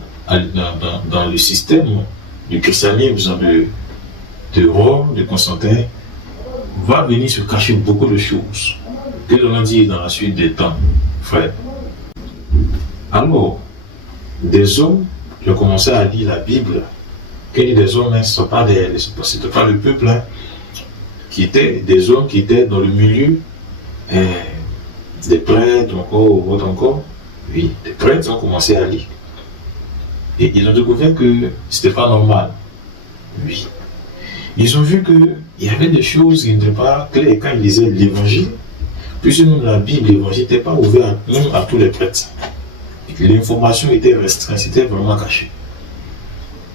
dans le système du christianisme de Rome, de Constantin, va venir se cacher beaucoup de choses que l'on a dit dans la suite des temps, frère. Alors, des hommes qui ont commencé à lire la Bible, quand il dit des hommes, c'était pas le peuple, hein, qui étaient des hommes qui étaient dans le milieu des prêtres encore, oui, des prêtres ont commencé à lire. Et ils ont découvert que c'était pas normal. Oui. Ils ont vu qu'il y avait des choses qui n'étaient pas claires quand ils lisaient l'évangile, puisque même la Bible, l'évangile n'était pas ouvert à tous les prêtres. L'information était restreinte, c'était vraiment caché.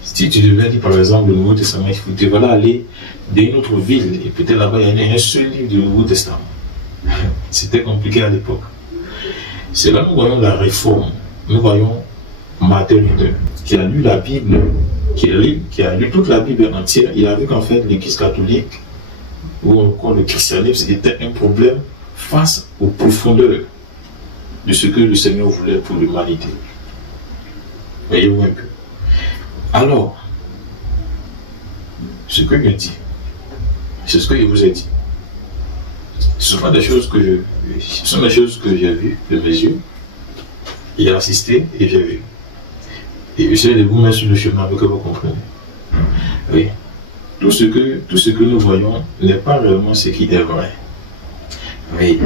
Si tu devais lire par exemple le Nouveau Testament, tu vas aller dans une autre ville et peut-être là-bas il y a un seul livre du Nouveau Testament. C'était compliqué à l'époque. C'est là que nous voyons la réforme. Nous voyons Martin Luther qui a lu la Bible, qui a lu toute la Bible entière. Il a vu qu'en fait l'Église catholique ou encore le christianisme était un problème face aux profondeurs de ce que le Seigneur voulait pour l'humanité. Voyez-vous un peu. Alors, ce que je dis, c'est ce que je vous ai dit. Ce sont des choses que j'ai vues de mes yeux, j'ai assisté et j'ai vu. Et j'essaie de vous mettre sur le chemin pour que vous compreniez. Oui. Tout ce que nous voyons n'est pas réellement ce qui est vrai. Oui.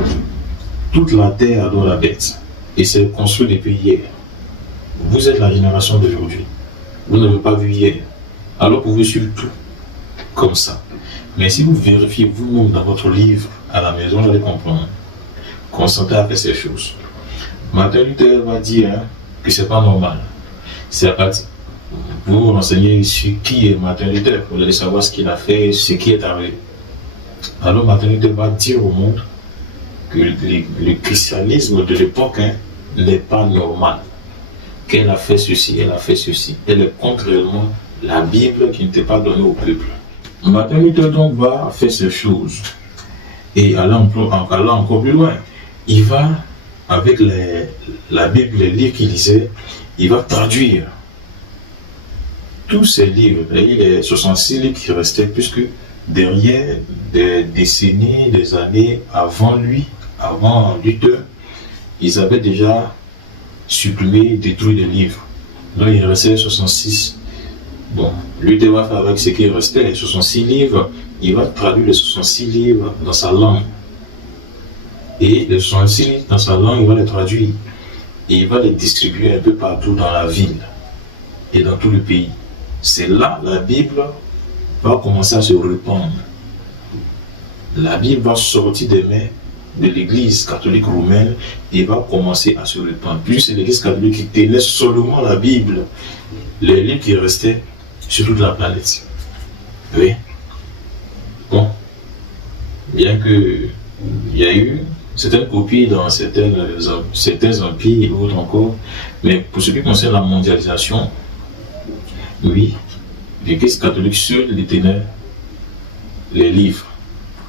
Toute la terre adore la bête et c'est construit depuis hier. Vous êtes la génération d'aujourd'hui. Vous n'avez pas vu hier. Alors vous pouvez suivre tout comme ça. Mais si vous vérifiez vous-même dans votre livre à la maison, vous allez comprendre. Constantin a fait ces choses. Martin Luther va dire que c'est pas normal. C'est pas. Vous vous renseignez sur qui est Martin Luther. Vous allez savoir ce qu'il a fait, ce qui est arrivé. Alors Martin Luther va dire au monde que le christianisme de l'époque n'est pas normal. Qu'elle a fait ceci, elle a fait ceci. Elle est contrairement la Bible qui n'était pas donnée au peuple. Martin Luther donc va faire ces choses. Et allant encore plus loin, il va, avec la Bible, les livres qu'il lisait, il va traduire tous ces livres. Et il y a 66 livres qui restaient, puisque derrière, des décennies, des années avant lui, avant Luther, ils avaient déjà supprimé, détruit des livres. Donc il restait 66. Bon, Luther va faire avec ce qui restait, les 66 livres, il va traduire les 66 livres dans sa langue. Et les 66 livres dans sa langue, il va les traduire. Et il va les distribuer un peu partout dans la ville et dans tout le pays. C'est là la Bible va commencer à se répandre. La Bible va sortir des mains de l'Église catholique romaine et va commencer à se répandre. Puis c'est l'Église catholique qui tenait seulement la Bible, les livres qui restaient sur toute la planète. Oui. Bon. Bien que il y a eu certaines copies dans certains empires ou autres encore, mais pour ce qui concerne la mondialisation, oui, l'Église catholique seule détenait les livres.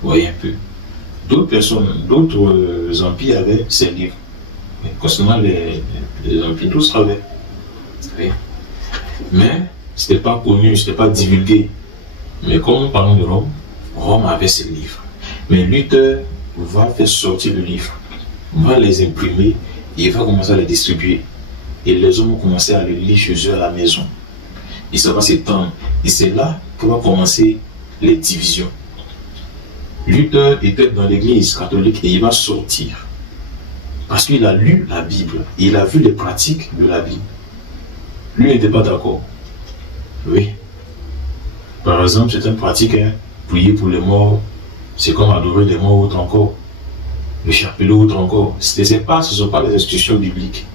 Vous voyez un peu. D'autres empires avaient ces livres. Mais concernant les empires, tous avaient. Oui. Mais ce n'était pas connu, ce n'était pas divulgué. Mais comme nous parlons de Rome, Rome avait ses livres. Mais Luther va faire sortir le livre, va les imprimer et il va commencer à les distribuer. Et les hommes vont commencer à les lire chez eux à la maison. Et ça va s'étendre. Et c'est là que vont commencer les divisions. Luther était dans l'église catholique et il va sortir. Parce qu'il a lu la Bible. Il a vu les pratiques de la Bible. Lui n'était pas d'accord. Oui. Par exemple, certaines pratiques, prier pour les morts, c'est comme adorer les morts autres encore. Le chapelet autre encore. Ce ne sont pas des institutions bibliques.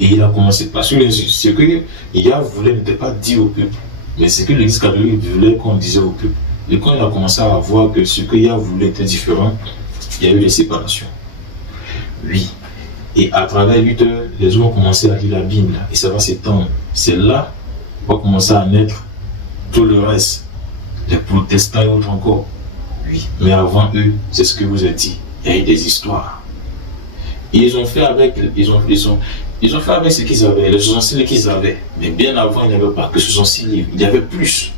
Et il a commencé, parce que ce que Yah voulait n'était pas dit au peuple, mais ce que l'église catholique voulait qu'on disait au peuple. Et quand il a commencé à voir que ce que Yah voulait était différent, il y a eu des séparations. Oui. Et à travers Luther, les hommes ont commencé à lire la Bible et ça va s'étendre. C'est là qu'on va commencer à naître tout le reste, les protestants et autres encore. Oui. Mais avant eux, c'est ce que vous avez dit, il y a eu des histoires. Et ils ont fait avec ce qu'ils avaient, les 66 livres qu'ils avaient. Mais bien avant, il n'y avait pas que 66 livres. Il y avait plus.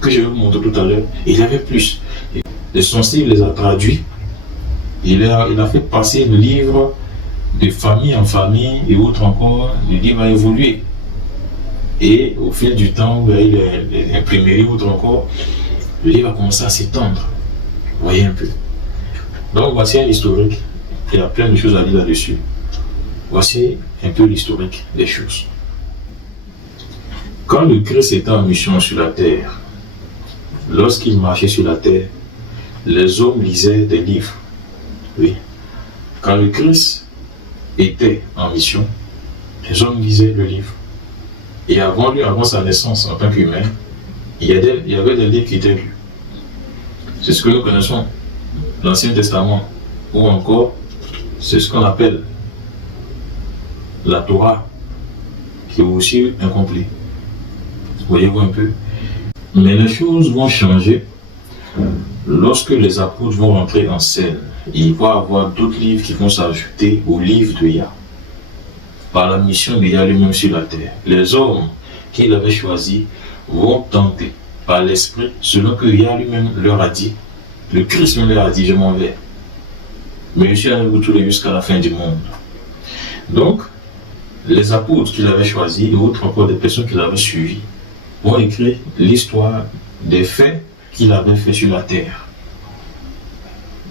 Que je vais vous montrer tout à l'heure. Et il y avait plus. Et les 66 livres, les a traduits. Il a fait passer le livre de famille en famille et autres encore. Le livre a évolué. Et au fil du temps, où il y a eu les imprimeries ou autres encore, le livre a commencé à s'étendre. Vous voyez un peu. Donc voici un historique. Il y a plein de choses à dire là-dessus. Voici un peu l'historique des choses. Quand le Christ était en mission sur la terre, lorsqu'il marchait sur la terre, les hommes lisaient des livres. Oui. Quand le Christ était en mission, les hommes lisaient le livre. Et avant lui, avant sa naissance en tant qu'humain, il y avait des livres qui étaient lus. C'est ce que nous connaissons, l'Ancien Testament, ou encore, c'est ce qu'on appelle la Torah, qui est aussi incomplet. Voyez-vous un peu. Mais les choses vont changer lorsque les apôtres vont rentrer en scène. Il va y avoir d'autres livres qui vont s'ajouter au livre de Yah, par la mission de Yah lui-même sur la terre. Les hommes qu'il avait choisis vont tenter par l'esprit, selon que Yah lui-même leur a dit, le Christ leur a dit, je m'en vais. Mais je suis avec vous tous les jusqu'à la fin du monde. Donc, les apôtres qu'il avait choisis et autres encore des personnes qu'il avait suivies vont écrire l'histoire des faits qu'il avait fait sur la terre.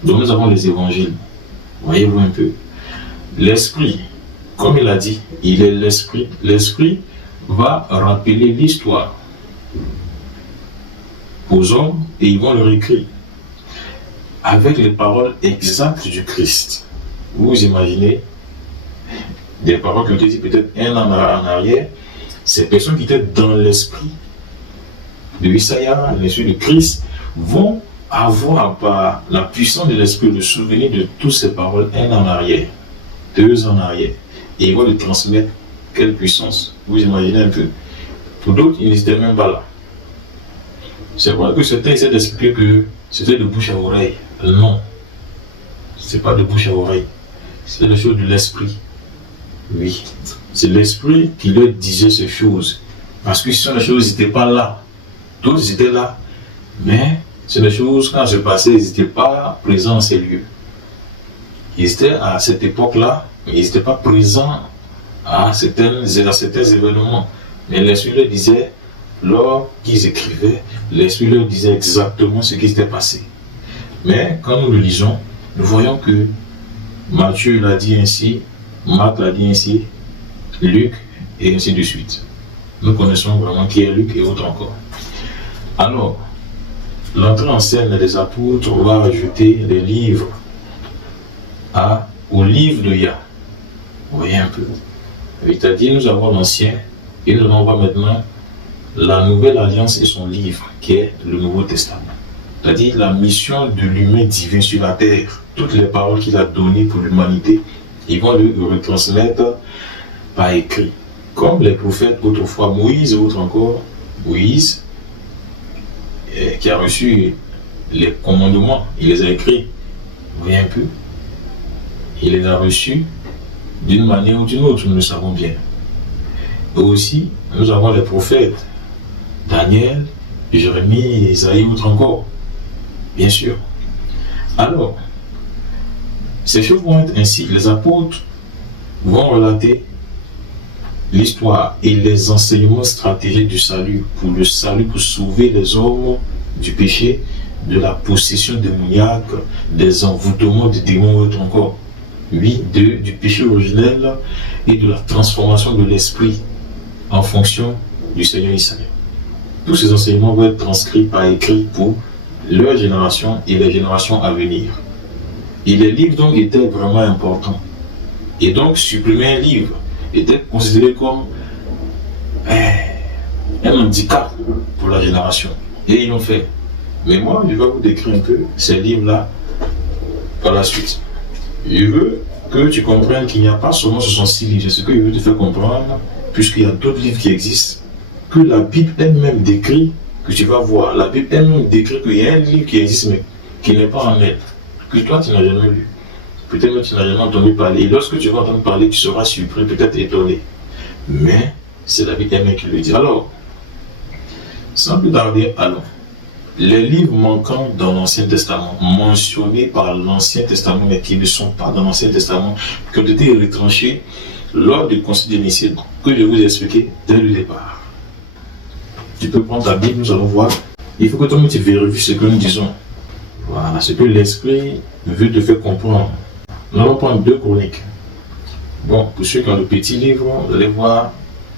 Donc nous avons les évangiles. Voyez-vous un peu. L'esprit, comme il a dit, il est l'esprit. L'esprit va rappeler l'histoire aux hommes et ils vont leur écrire avec les paroles exactes du Christ. Vous imaginez des paroles qui ont été dites peut-être un an en arrière, ces personnes qui étaient dans l'esprit de Isaïe, l'esprit de Christ, vont avoir par la puissance de l'esprit le souvenir de toutes ces paroles un an en arrière, 2 ans en arrière, et ils vont le transmettre. Quelle puissance, vous imaginez un peu. Pour d'autres, ils n'étaient même pas là. C'est vrai que certains essaient d'expliquer que c'était de bouche à oreille. Non, c'est pas de bouche à oreille, c'est la chose de l'esprit. Oui, c'est l'esprit qui leur disait ces choses. Parce que si les choses n'étaient pas là, d'autres étaient là, mais c'est des choses, quand se passaient, ils n'étaient pas présents en ces lieux. Ils étaient à cette époque-là, mais ils n'étaient pas présents à certains événements. Mais l'esprit leur disait, lorsqu'ils écrivaient, l'esprit leur disait exactement ce qui s'était passé. Mais quand nous le lisons, nous voyons que Matthieu l'a dit ainsi, Marc l'a dit ainsi, Luc, et ainsi de suite. Nous connaissons vraiment qui est Luc et autres encore. Alors, l'entrée en scène des apôtres va ajouter des livres au livre de Yah. Vous voyez un peu. C'est-à-dire, nous avons l'Ancien et nous allons voir maintenant la Nouvelle Alliance et son livre, qui est le Nouveau Testament. C'est-à-dire la mission de l'humain divin sur la terre. Toutes les paroles qu'il a données pour l'humanité, ils vont le retransmettre par écrit. Comme les prophètes autrefois, Moïse et autres encore, Moïse, qui a reçu les commandements, il les a écrits. Vous voyez un peu. Il les a reçus d'une manière ou d'une autre, nous le savons bien. Et aussi, nous avons les prophètes, Daniel, Jérémie, Isaïe, autres encore. Bien sûr. Alors, ces choses vont être ainsi. Les apôtres vont relater l'histoire et les enseignements stratégiques du salut, pour sauver les hommes du péché, de la possession démoniaque, des envoûtements des démons ou autre encore. Oui, du péché originel et de la transformation de l'esprit en fonction du Seigneur Israël. Tous ces enseignements vont être transcrits par écrit pour leur génération et les générations à venir. Et les livres donc étaient vraiment importants. Et donc supprimer un livre était considéré comme un handicap pour la génération. Et ils l'ont fait. Mais moi, je vais vous décrire un peu ces livres-là par la suite. Je veux que tu comprennes qu'il n'y a pas seulement 66 livres. C'est ce que je veux te faire comprendre, puisqu'il y a d'autres livres qui existent, que la Bible elle-même décrit, que tu vas voir. La Bible elle-même décrit qu'il y a un livre qui existe, mais qui n'est pas en elle, que toi tu n'as jamais lu. Peut-être que tu n'as jamais entendu parler. Et lorsque tu vas entendre parler, tu seras surpris, peut-être étonné. Mais c'est la Bible elle-même qui le dit. Alors, sans plus tarder, allons. Les livres manquants dans l'Ancien Testament, mentionnés par l'Ancien Testament, mais qui ne sont pas dans l'Ancien Testament, qui ont été retranchés lors du Concile de Nicée, que je vous ai expliqué dès le départ. Tu peux prendre ta Bible, nous allons voir. Il faut que toi-même tu vérifies ce que nous disons. Voilà, ce que l'Esprit veut te faire comprendre. Nous allons prendre 2 Chroniques. Bon, pour ceux qui ont le petit livre, vous allez voir,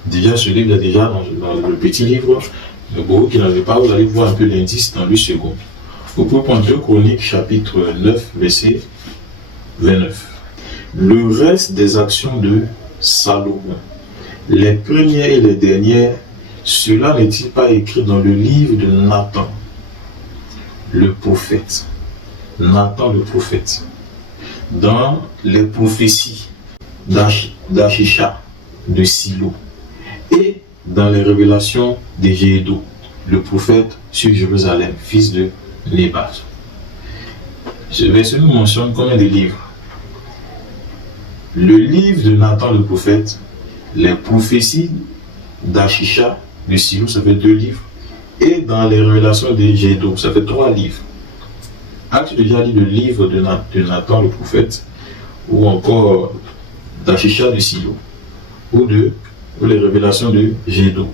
déjà ce livre est déjà dans le petit livre. Mais pour vous qui n'avez pas, vous allez voir un peu l'indice dans 8 secondes. Vous pouvez prendre 2 Chroniques, chapitre 9, verset 29. Le reste des actions de Salomon, les premières et les dernières, cela n'est-il pas écrit dans le livre de Nathan, le prophète? Nathan le prophète. Dans les prophéties d'Achisha, de Silo, et dans les révélations de Jéhédo, le prophète sur Jérusalem, fils de Nébat. Ce verset nous mentionne combien de livres? Le livre de Nathan le prophète, les prophéties d'Achisha, de Silo, ça fait 2 livres, et dans les révélations de Jéhédo, ça fait 3 livres. As-tu déjà lu le livre de Nathan le prophète, ou encore d'Achisha de Silo, ou les révélations de Jéhédo?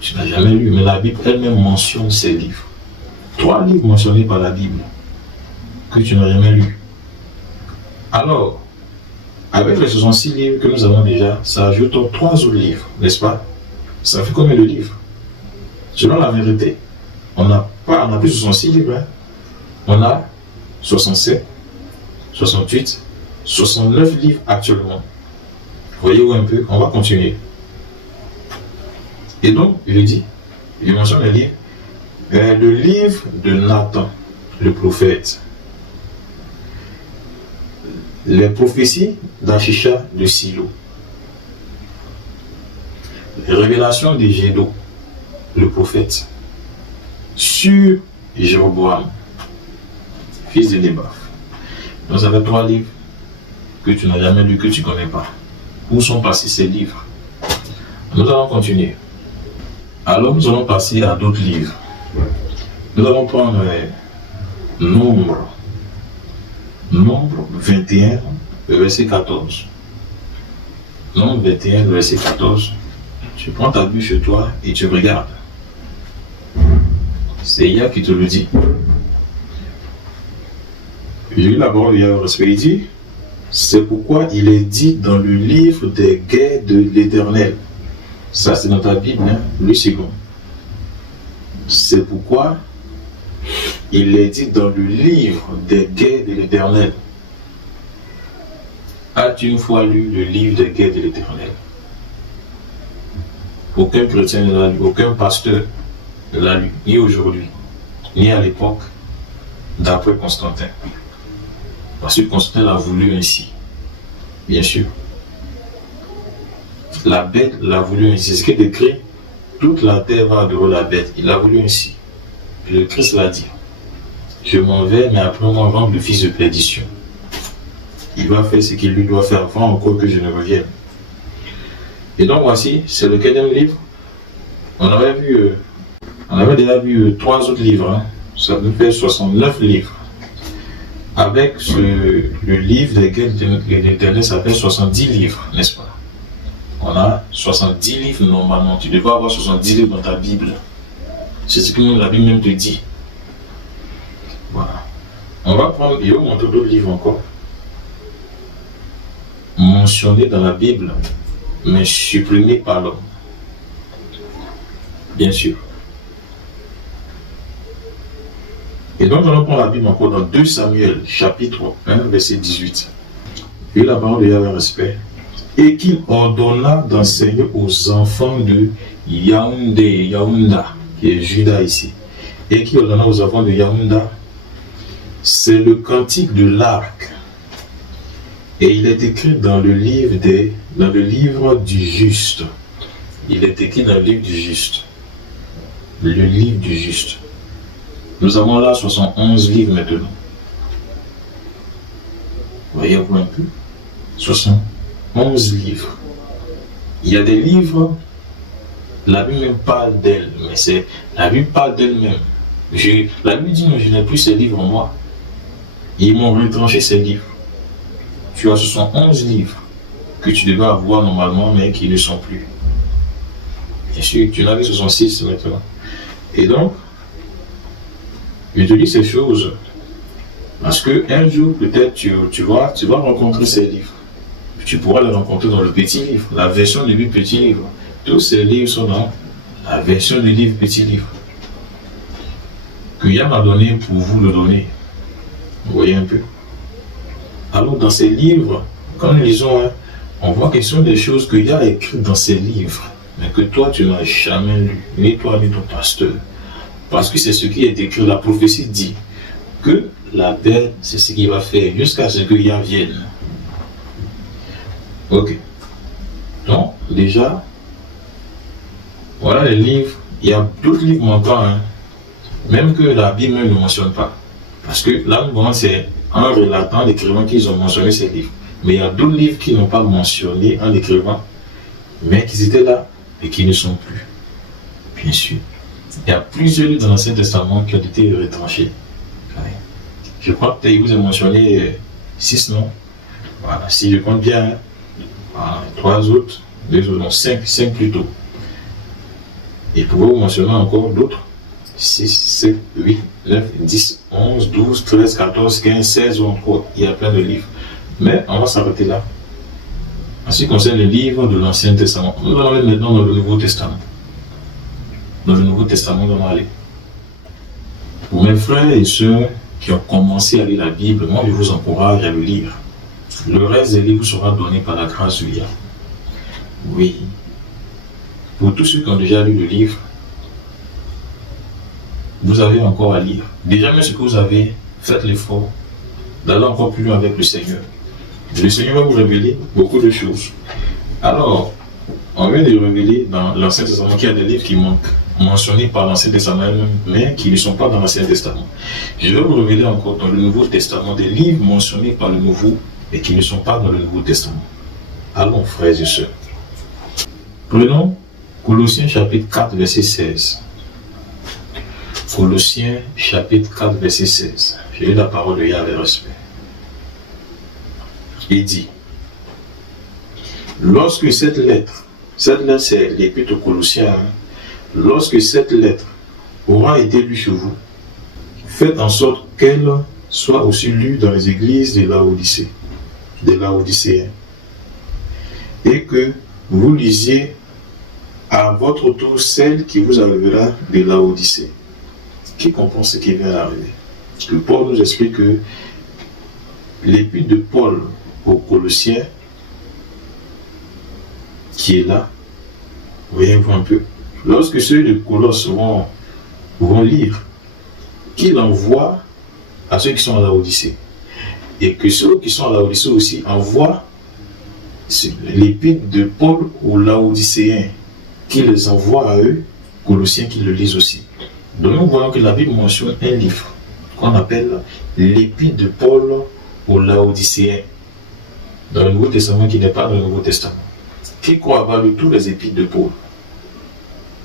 Tu n'as jamais lu, mais la Bible elle-même mentionne ces livres. 3 livres mentionnés par la Bible que tu n'as jamais lu. Alors, avec les 66 livres que nous avons déjà, ça ajoute 3 autres livres, n'est-ce pas? Ça fait combien de livres? Selon la vérité, on n'a plus 66 livres. Hein? On a 67, 68, 69 livres actuellement. Voyez-vous un peu? On va continuer. Et donc, je dis, je mentionne le livre. Le livre de Nathan, le prophète. Les prophéties d'Achisha de Silo. Les révélations de Jéhédo, le prophète. Sur Jéroboam, fils de Nébat. Donc, ça fait 3 livres que tu n'as jamais lu, que tu ne connais pas. Où sont passés ces livres? Nous allons continuer. Alors, nous allons passer à d'autres livres. Nous allons prendre Nombre 21, verset 14. Nombre 21, verset 14. Tu prends ta Bible chez toi et tu regardes. C'est Yah qui te le dit. J'ai eu la parole hier au respect, il dit, c'est pourquoi il est dit dans le livre des guerres de l'Éternel. Ça, c'est dans ta Bible, hein, le second. C'est pourquoi il est dit dans le livre des guerres de l'Éternel. As-tu une fois lu le livre des guerres de l'Éternel? Aucun chrétien ne l'a lu, aucun pasteur ne l'a lu, ni aujourd'hui, ni à l'époque d'après Constantin. Parce que Constantin l'a voulu ainsi, bien sûr. La bête l'a voulu ainsi. C'est ce qui est écrit, toute la terre va adorer la bête. Il l'a voulu ainsi. Et le Christ l'a dit. Je m'en vais, mais après moi vendre le fils de perdition. Il va faire ce qu'il lui doit faire avant encore que je ne revienne. Et donc voici, c'est le quatrième livre. On avait déjà vu 3 autres livres, hein. Ça nous fait 69 livres. Avec le livre des guerres de l'Éternel, ça fait 70 livres, n'est-ce pas? On a 70 livres normalement. Tu devrais avoir 70 livres dans ta Bible. C'est ce que la Bible même te dit. Voilà. On va prendre, il y a d'autres livres encore mentionnés dans la Bible, mais supprimés par l'homme. Bien sûr. Et donc, on prend la Bible encore dans 2 Samuel, chapitre 1, verset 18. Et la parole de Yahweh respect. Et qu'il ordonna d'enseigner aux enfants de Yaounda, qui est Juda ici. Et qu'il ordonna aux enfants de Yaounda, c'est le cantique de l'arc. Et il est écrit dans le livre du juste. Il est écrit dans le livre du juste. Le livre du juste. Nous avons là 71 livres maintenant. Voyez-vous un peu? 71 livres. Il y a des livres, la Bible même parle d'elle, mais c'est la Bible parle d'elle-même. La Bible dit non, je n'ai plus ces livres en moi. Ils m'ont retranché ces livres. Tu as 71 livres que tu devais avoir normalement, mais qui ne sont plus. Bien sûr, tu en avais 66 maintenant. Et donc, je te dis ces choses parce qu'un jour, peut-être, tu vas rencontrer ces livres. Tu pourras les rencontrer dans le petit livre, la version du petit livre. Tous ces livres sont dans la version du livre petit livre. Que Yah m'a donné pour vous le donner. Vous voyez un peu? Alors, dans ces livres, quand nous lisons, on voit que ce sont des choses que Yah a écrites dans ces livres, mais que toi, tu n'as jamais lu, ni toi, ni ton pasteur. Parce que c'est ce qui est écrit. La prophétie dit que la bête, c'est ce qu'il va faire jusqu'à ce que Yah vienne. Ok. Donc, déjà, voilà les livres. Il y a d'autres livres manquants, même que la Bible ne mentionne pas. Parce que là, c'est en relatant l'écrivain qu'ils ont mentionné ces livres. Mais il y a d'autres livres qui n'ont pas mentionné en écrivant, mais qui étaient là et qui ne sont plus. Bien sûr. Il y a plusieurs livres dans l'Ancien Testament qui ont été retranchés. Je crois que vous avez mentionné 6 noms. Voilà, si je compte bien, 3 autres, 2 autres, non, 5 plutôt. Et pour vous mentionner encore d'autres, 6, 7, 8, 9, 10, 11, 12, 13, 14, 15, 16 ou encore. Il y a plein de livres. Mais on va s'arrêter là. En ce qui concerne les livres de l'Ancien Testament, nous allons aller maintenant dans le Nouveau Testament. Dans le Nouveau Testament, nous allons aller. Pour mes frères et sœurs qui ont commencé à lire la Bible, moi je vous encourage à le lire. Le reste des livres sera donné par la grâce de Yah. Oui. Pour tous ceux qui ont déjà lu le livre, vous avez encore à lire. Déjà, même ce que vous avez, faites l'effort d'aller encore plus loin avec le Seigneur. Le Seigneur va vous révéler beaucoup de choses. Alors, on vient de révéler dans l'Ancien Testament qu'il y a des livres qui manquent, mentionnés par l'Ancien Testament, mais qui ne sont pas dans l'Ancien Testament. Je vais vous révéler encore dans le Nouveau Testament des livres mentionnés par le Nouveau et qui ne sont pas dans le Nouveau Testament. Allons, frères et sœurs. Prenons Colossiens chapitre 4, verset 16. Colossiens chapitre 4, verset 16. J'ai lu la parole de Yah avec respect. Il dit, lorsque cette lettre c'est l'épître aux Colossiens, lorsque cette lettre aura été lue chez vous, faites en sorte qu'elle soit aussi lue dans les églises de Laodicée, des Laodicéens, et que vous lisiez à votre tour celle qui vous arrivera de Laodicée, qui comprend ce qui vient d'arriver. Que Paul nous explique que l'épître de Paul aux Colossiens, qui est là, voyez-vous un peu, lorsque ceux de Colosse vont lire, qu'il envoie à ceux qui sont à Laodicée, et que ceux qui sont à Laodicée aussi envoient l'épître de Paul aux Laodicéens, qui les envoie à eux, Colossiens, qui le lisent aussi. Donc nous voyons que la Bible mentionne un livre qu'on appelle l'épître de Paul aux Laodicéens, dans le Nouveau Testament qui n'est pas dans le Nouveau Testament, Qui croit avoir lu tous les épîtres de Paul?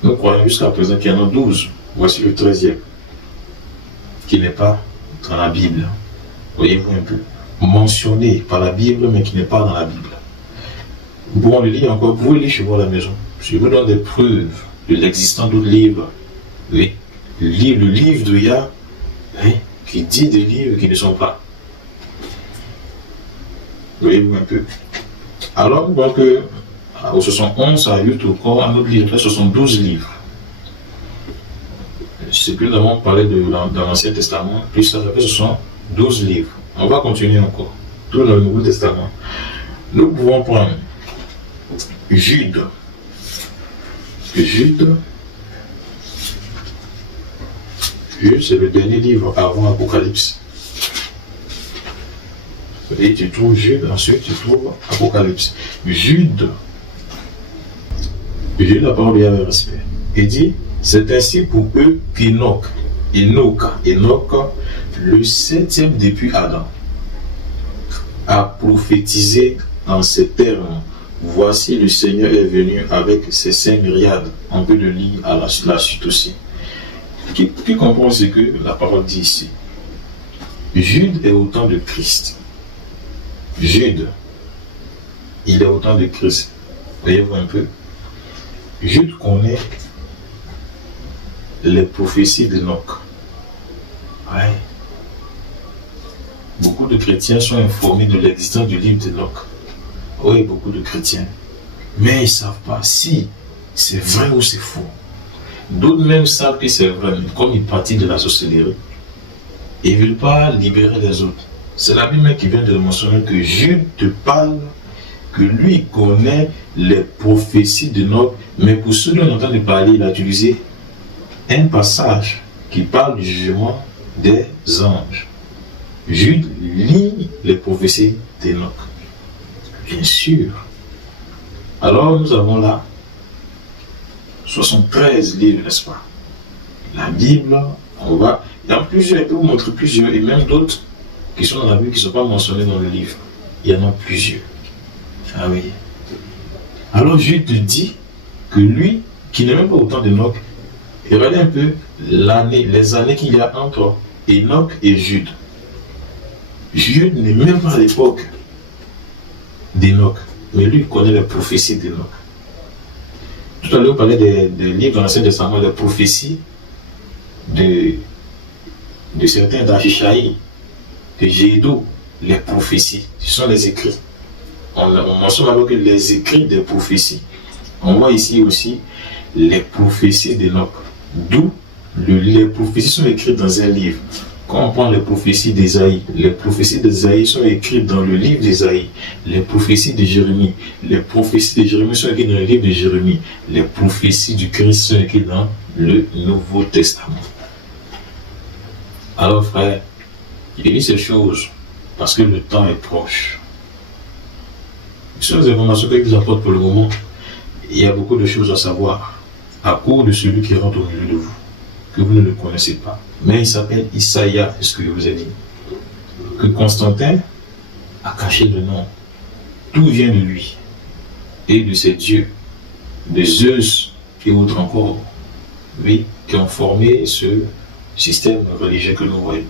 Nous croyons jusqu'à présent qu'il y en a 12. Voici le 13e, qui n'est pas dans la Bible. Voyez-vous un peu? Mentionné par la Bible, mais qui n'est pas dans la Bible. Vous pouvez le lire encore, vous pouvez lire chez vous à la maison. Je vous donne des preuves de l'existence d'autres livres. Oui, le livre de Yah, oui, qui dit des livres qui ne sont pas. Voyez-vous un peu? Alors, on voit que au 71, ça a eu tout corps un autre livre, là, ce sont 12 livres. C'est plus nous avons parlé dans l'Ancien Testament, puis ça fait ce sont 12 livres. On va continuer encore. Tout dans le Nouveau Testament. Nous pouvons prendre Jude. Jude, c'est le dernier livre avant Apocalypse. Et tu trouves Jude, ensuite tu trouves Apocalypse. Jude, la parole y a un respect. Il dit, c'est ainsi pour eux qu'Enoch, le 7e depuis Adam, a prophétisé en ces termes. Voici le Seigneur est venu avec ses 5 myriades. On peut le lire à la suite aussi. Qui comprend ce que la parole dit ici? Jude est au temps de Christ. Jude, il est au temps de Christ. Voyez-vous un peu? Jude connaît les prophéties d'Enoch. Ouais. Beaucoup de chrétiens sont informés de l'existence du livre d'Enoch. Oui, beaucoup de chrétiens. Mais ils ne savent pas si c'est vrai ou c'est faux. D'autres même savent que c'est vrai, mais comme ils partent de la sorcellerie, ils ne veulent pas libérer les autres. C'est la Bible qui vient de le mentionner que Jude te parle que lui connaît les prophéties de Noé. Mais pour ceux dont on entend parler, il a utilisé un passage qui parle du jugement des anges. Jude lit les prophéties d'Enoch. Bien sûr. Alors nous avons là 73 livres, n'est-ce pas? La Bible, il y a plusieurs, je peux vous montrer plusieurs, et même d'autres qui sont dans la Bible qui ne sont pas mentionnés dans le livre. Il y en a plusieurs. Ah oui. Alors Jude dit que lui, qui n'est même pas au temps d'Enoch, regardez un peu les années qu'il y a entre Enoch et Jude. Jude n'est même pas à l'époque d'Enoch, mais lui connaît les prophéties d'Enoch. Tout à l'heure, on parlait des livres de l'Ancien Testament, des prophéties de certains d'Achishaï, de Jédo, les prophéties, ce sont les écrits. On mentionne alors que les écrits des prophéties. On voit ici aussi les prophéties d'Enoch. D'où les prophéties sont écrites dans un livre. Quand on prend les prophéties d'Ésaïe, les prophéties d'Ésaïe sont écrites dans le livre d'Ésaïe. Les prophéties de Jérémie, les prophéties de Jérémie sont écrites dans le livre de Jérémie. Les prophéties du Christ sont écrites dans le Nouveau Testament. Alors frère, il dit ces choses parce que le temps est proche. Sur les informations que je vous apporte pour le moment, il y a beaucoup de choses à savoir à cause de celui qui rentre au milieu de vous, que vous ne le connaissez pas. Mais il s'appelle Isaïa, est-ce que je vous ai dit? Que Constantin a caché le nom. Tout vient de lui et de ses dieux, de Zeus et autres encore, oui, qui ont formé ce système religieux que nous voyons,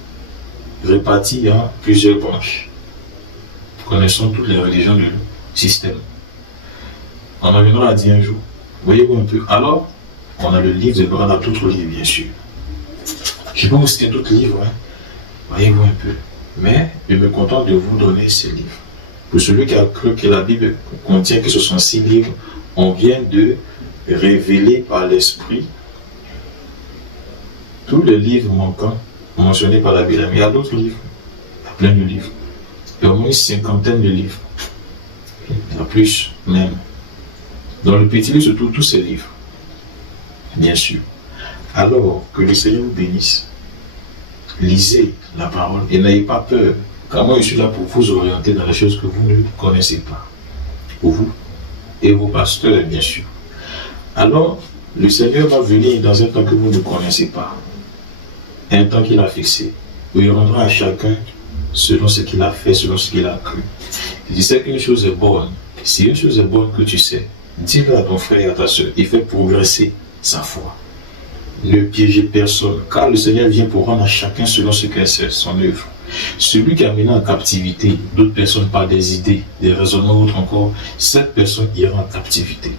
réparti en plusieurs branches. Connaissons toutes les religions du système. On en viendra à dire un jour. Voyez-vous un peu. Alors, on a le livre de Brana, d'autres livres, bien sûr. Je peux vous citer d'autres livres, hein. Voyez-vous un peu. Mais je me contente de vous donner ces livres. Pour celui qui a cru que la Bible contient que ce sont 6 livres, on vient de révéler par l'Esprit tous les livres manquants mentionnés par la Bible. Mais il y a d'autres livres. Il y a plein de livres. Il y a au moins une 50aine de livres. Il y a plus même. Dans le petit livre se trouvent tous ces livres. Bien sûr. Alors que le Seigneur vous bénisse. Lisez la parole et n'ayez pas peur. Car moi je suis là pour vous orienter dans les choses que vous ne connaissez pas. Pour vous et vos pasteurs, bien sûr. Alors, le Seigneur va venir dans un temps que vous ne connaissez pas. Un temps qu'il a fixé. Où il rendra à chacun selon ce qu'il a fait, selon ce qu'il a cru. Il dit, c'est qu'une chose est bonne. Si une chose est bonne que tu sais, Dis-le à ton frère et à ta soeur. Il fait progresser sa foi. Ne piégez personne, car le Seigneur vient pour rendre à chacun selon ce qu'est son œuvre. Celui qui a mené en captivité d'autres personnes par des idées, des raisonnements ou autres encore, cette personne ira en captivité.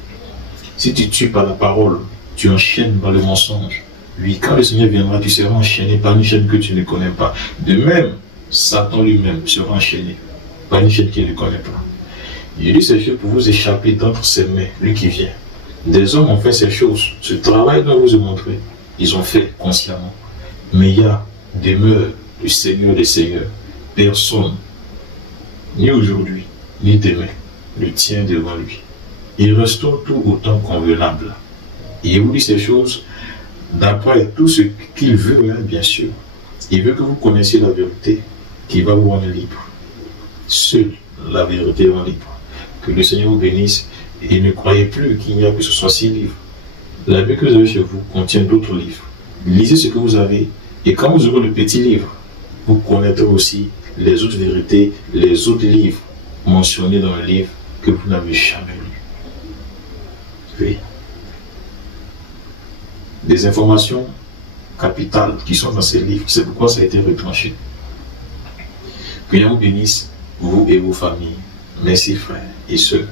Si tu tues par la parole, tu enchaînes par le mensonge. Lui, quand le Seigneur viendra, tu seras enchaîné par une chaîne que tu ne connais pas. De même, Satan lui-même sera enchaîné par une chaîne qu'il ne connaît pas. Il dit ces choses pour vous échapper d'entre ses mains, lui qui vient. Des hommes ont fait ces choses. Ce travail dont vous ai montré, ils ont fait consciemment. Mais il y a demeure le Seigneur des Seigneurs. Personne, ni aujourd'hui, ni demain, ne tient devant lui. Il restaure tout autant convenable. Et il vous dit ces choses d'après tout ce qu'il veut, bien sûr. Il veut que vous connaissiez la vérité qui va vous rendre libre. Seule la vérité rend libre. Que le Seigneur vous bénisse et ne croyez plus qu'il n'y a que ce soit 6 livres. La Bible que vous avez chez vous contient d'autres livres. Lisez ce que vous avez et quand vous aurez le petit livre, vous connaîtrez aussi les autres vérités, les autres livres mentionnés dans le livre que vous n'avez jamais lu. Oui. Des informations capitales qui sont dans ces livres, c'est pourquoi ça a été retranché. Que Dieu vous bénisse, vous et vos familles. Merci frères et sœurs.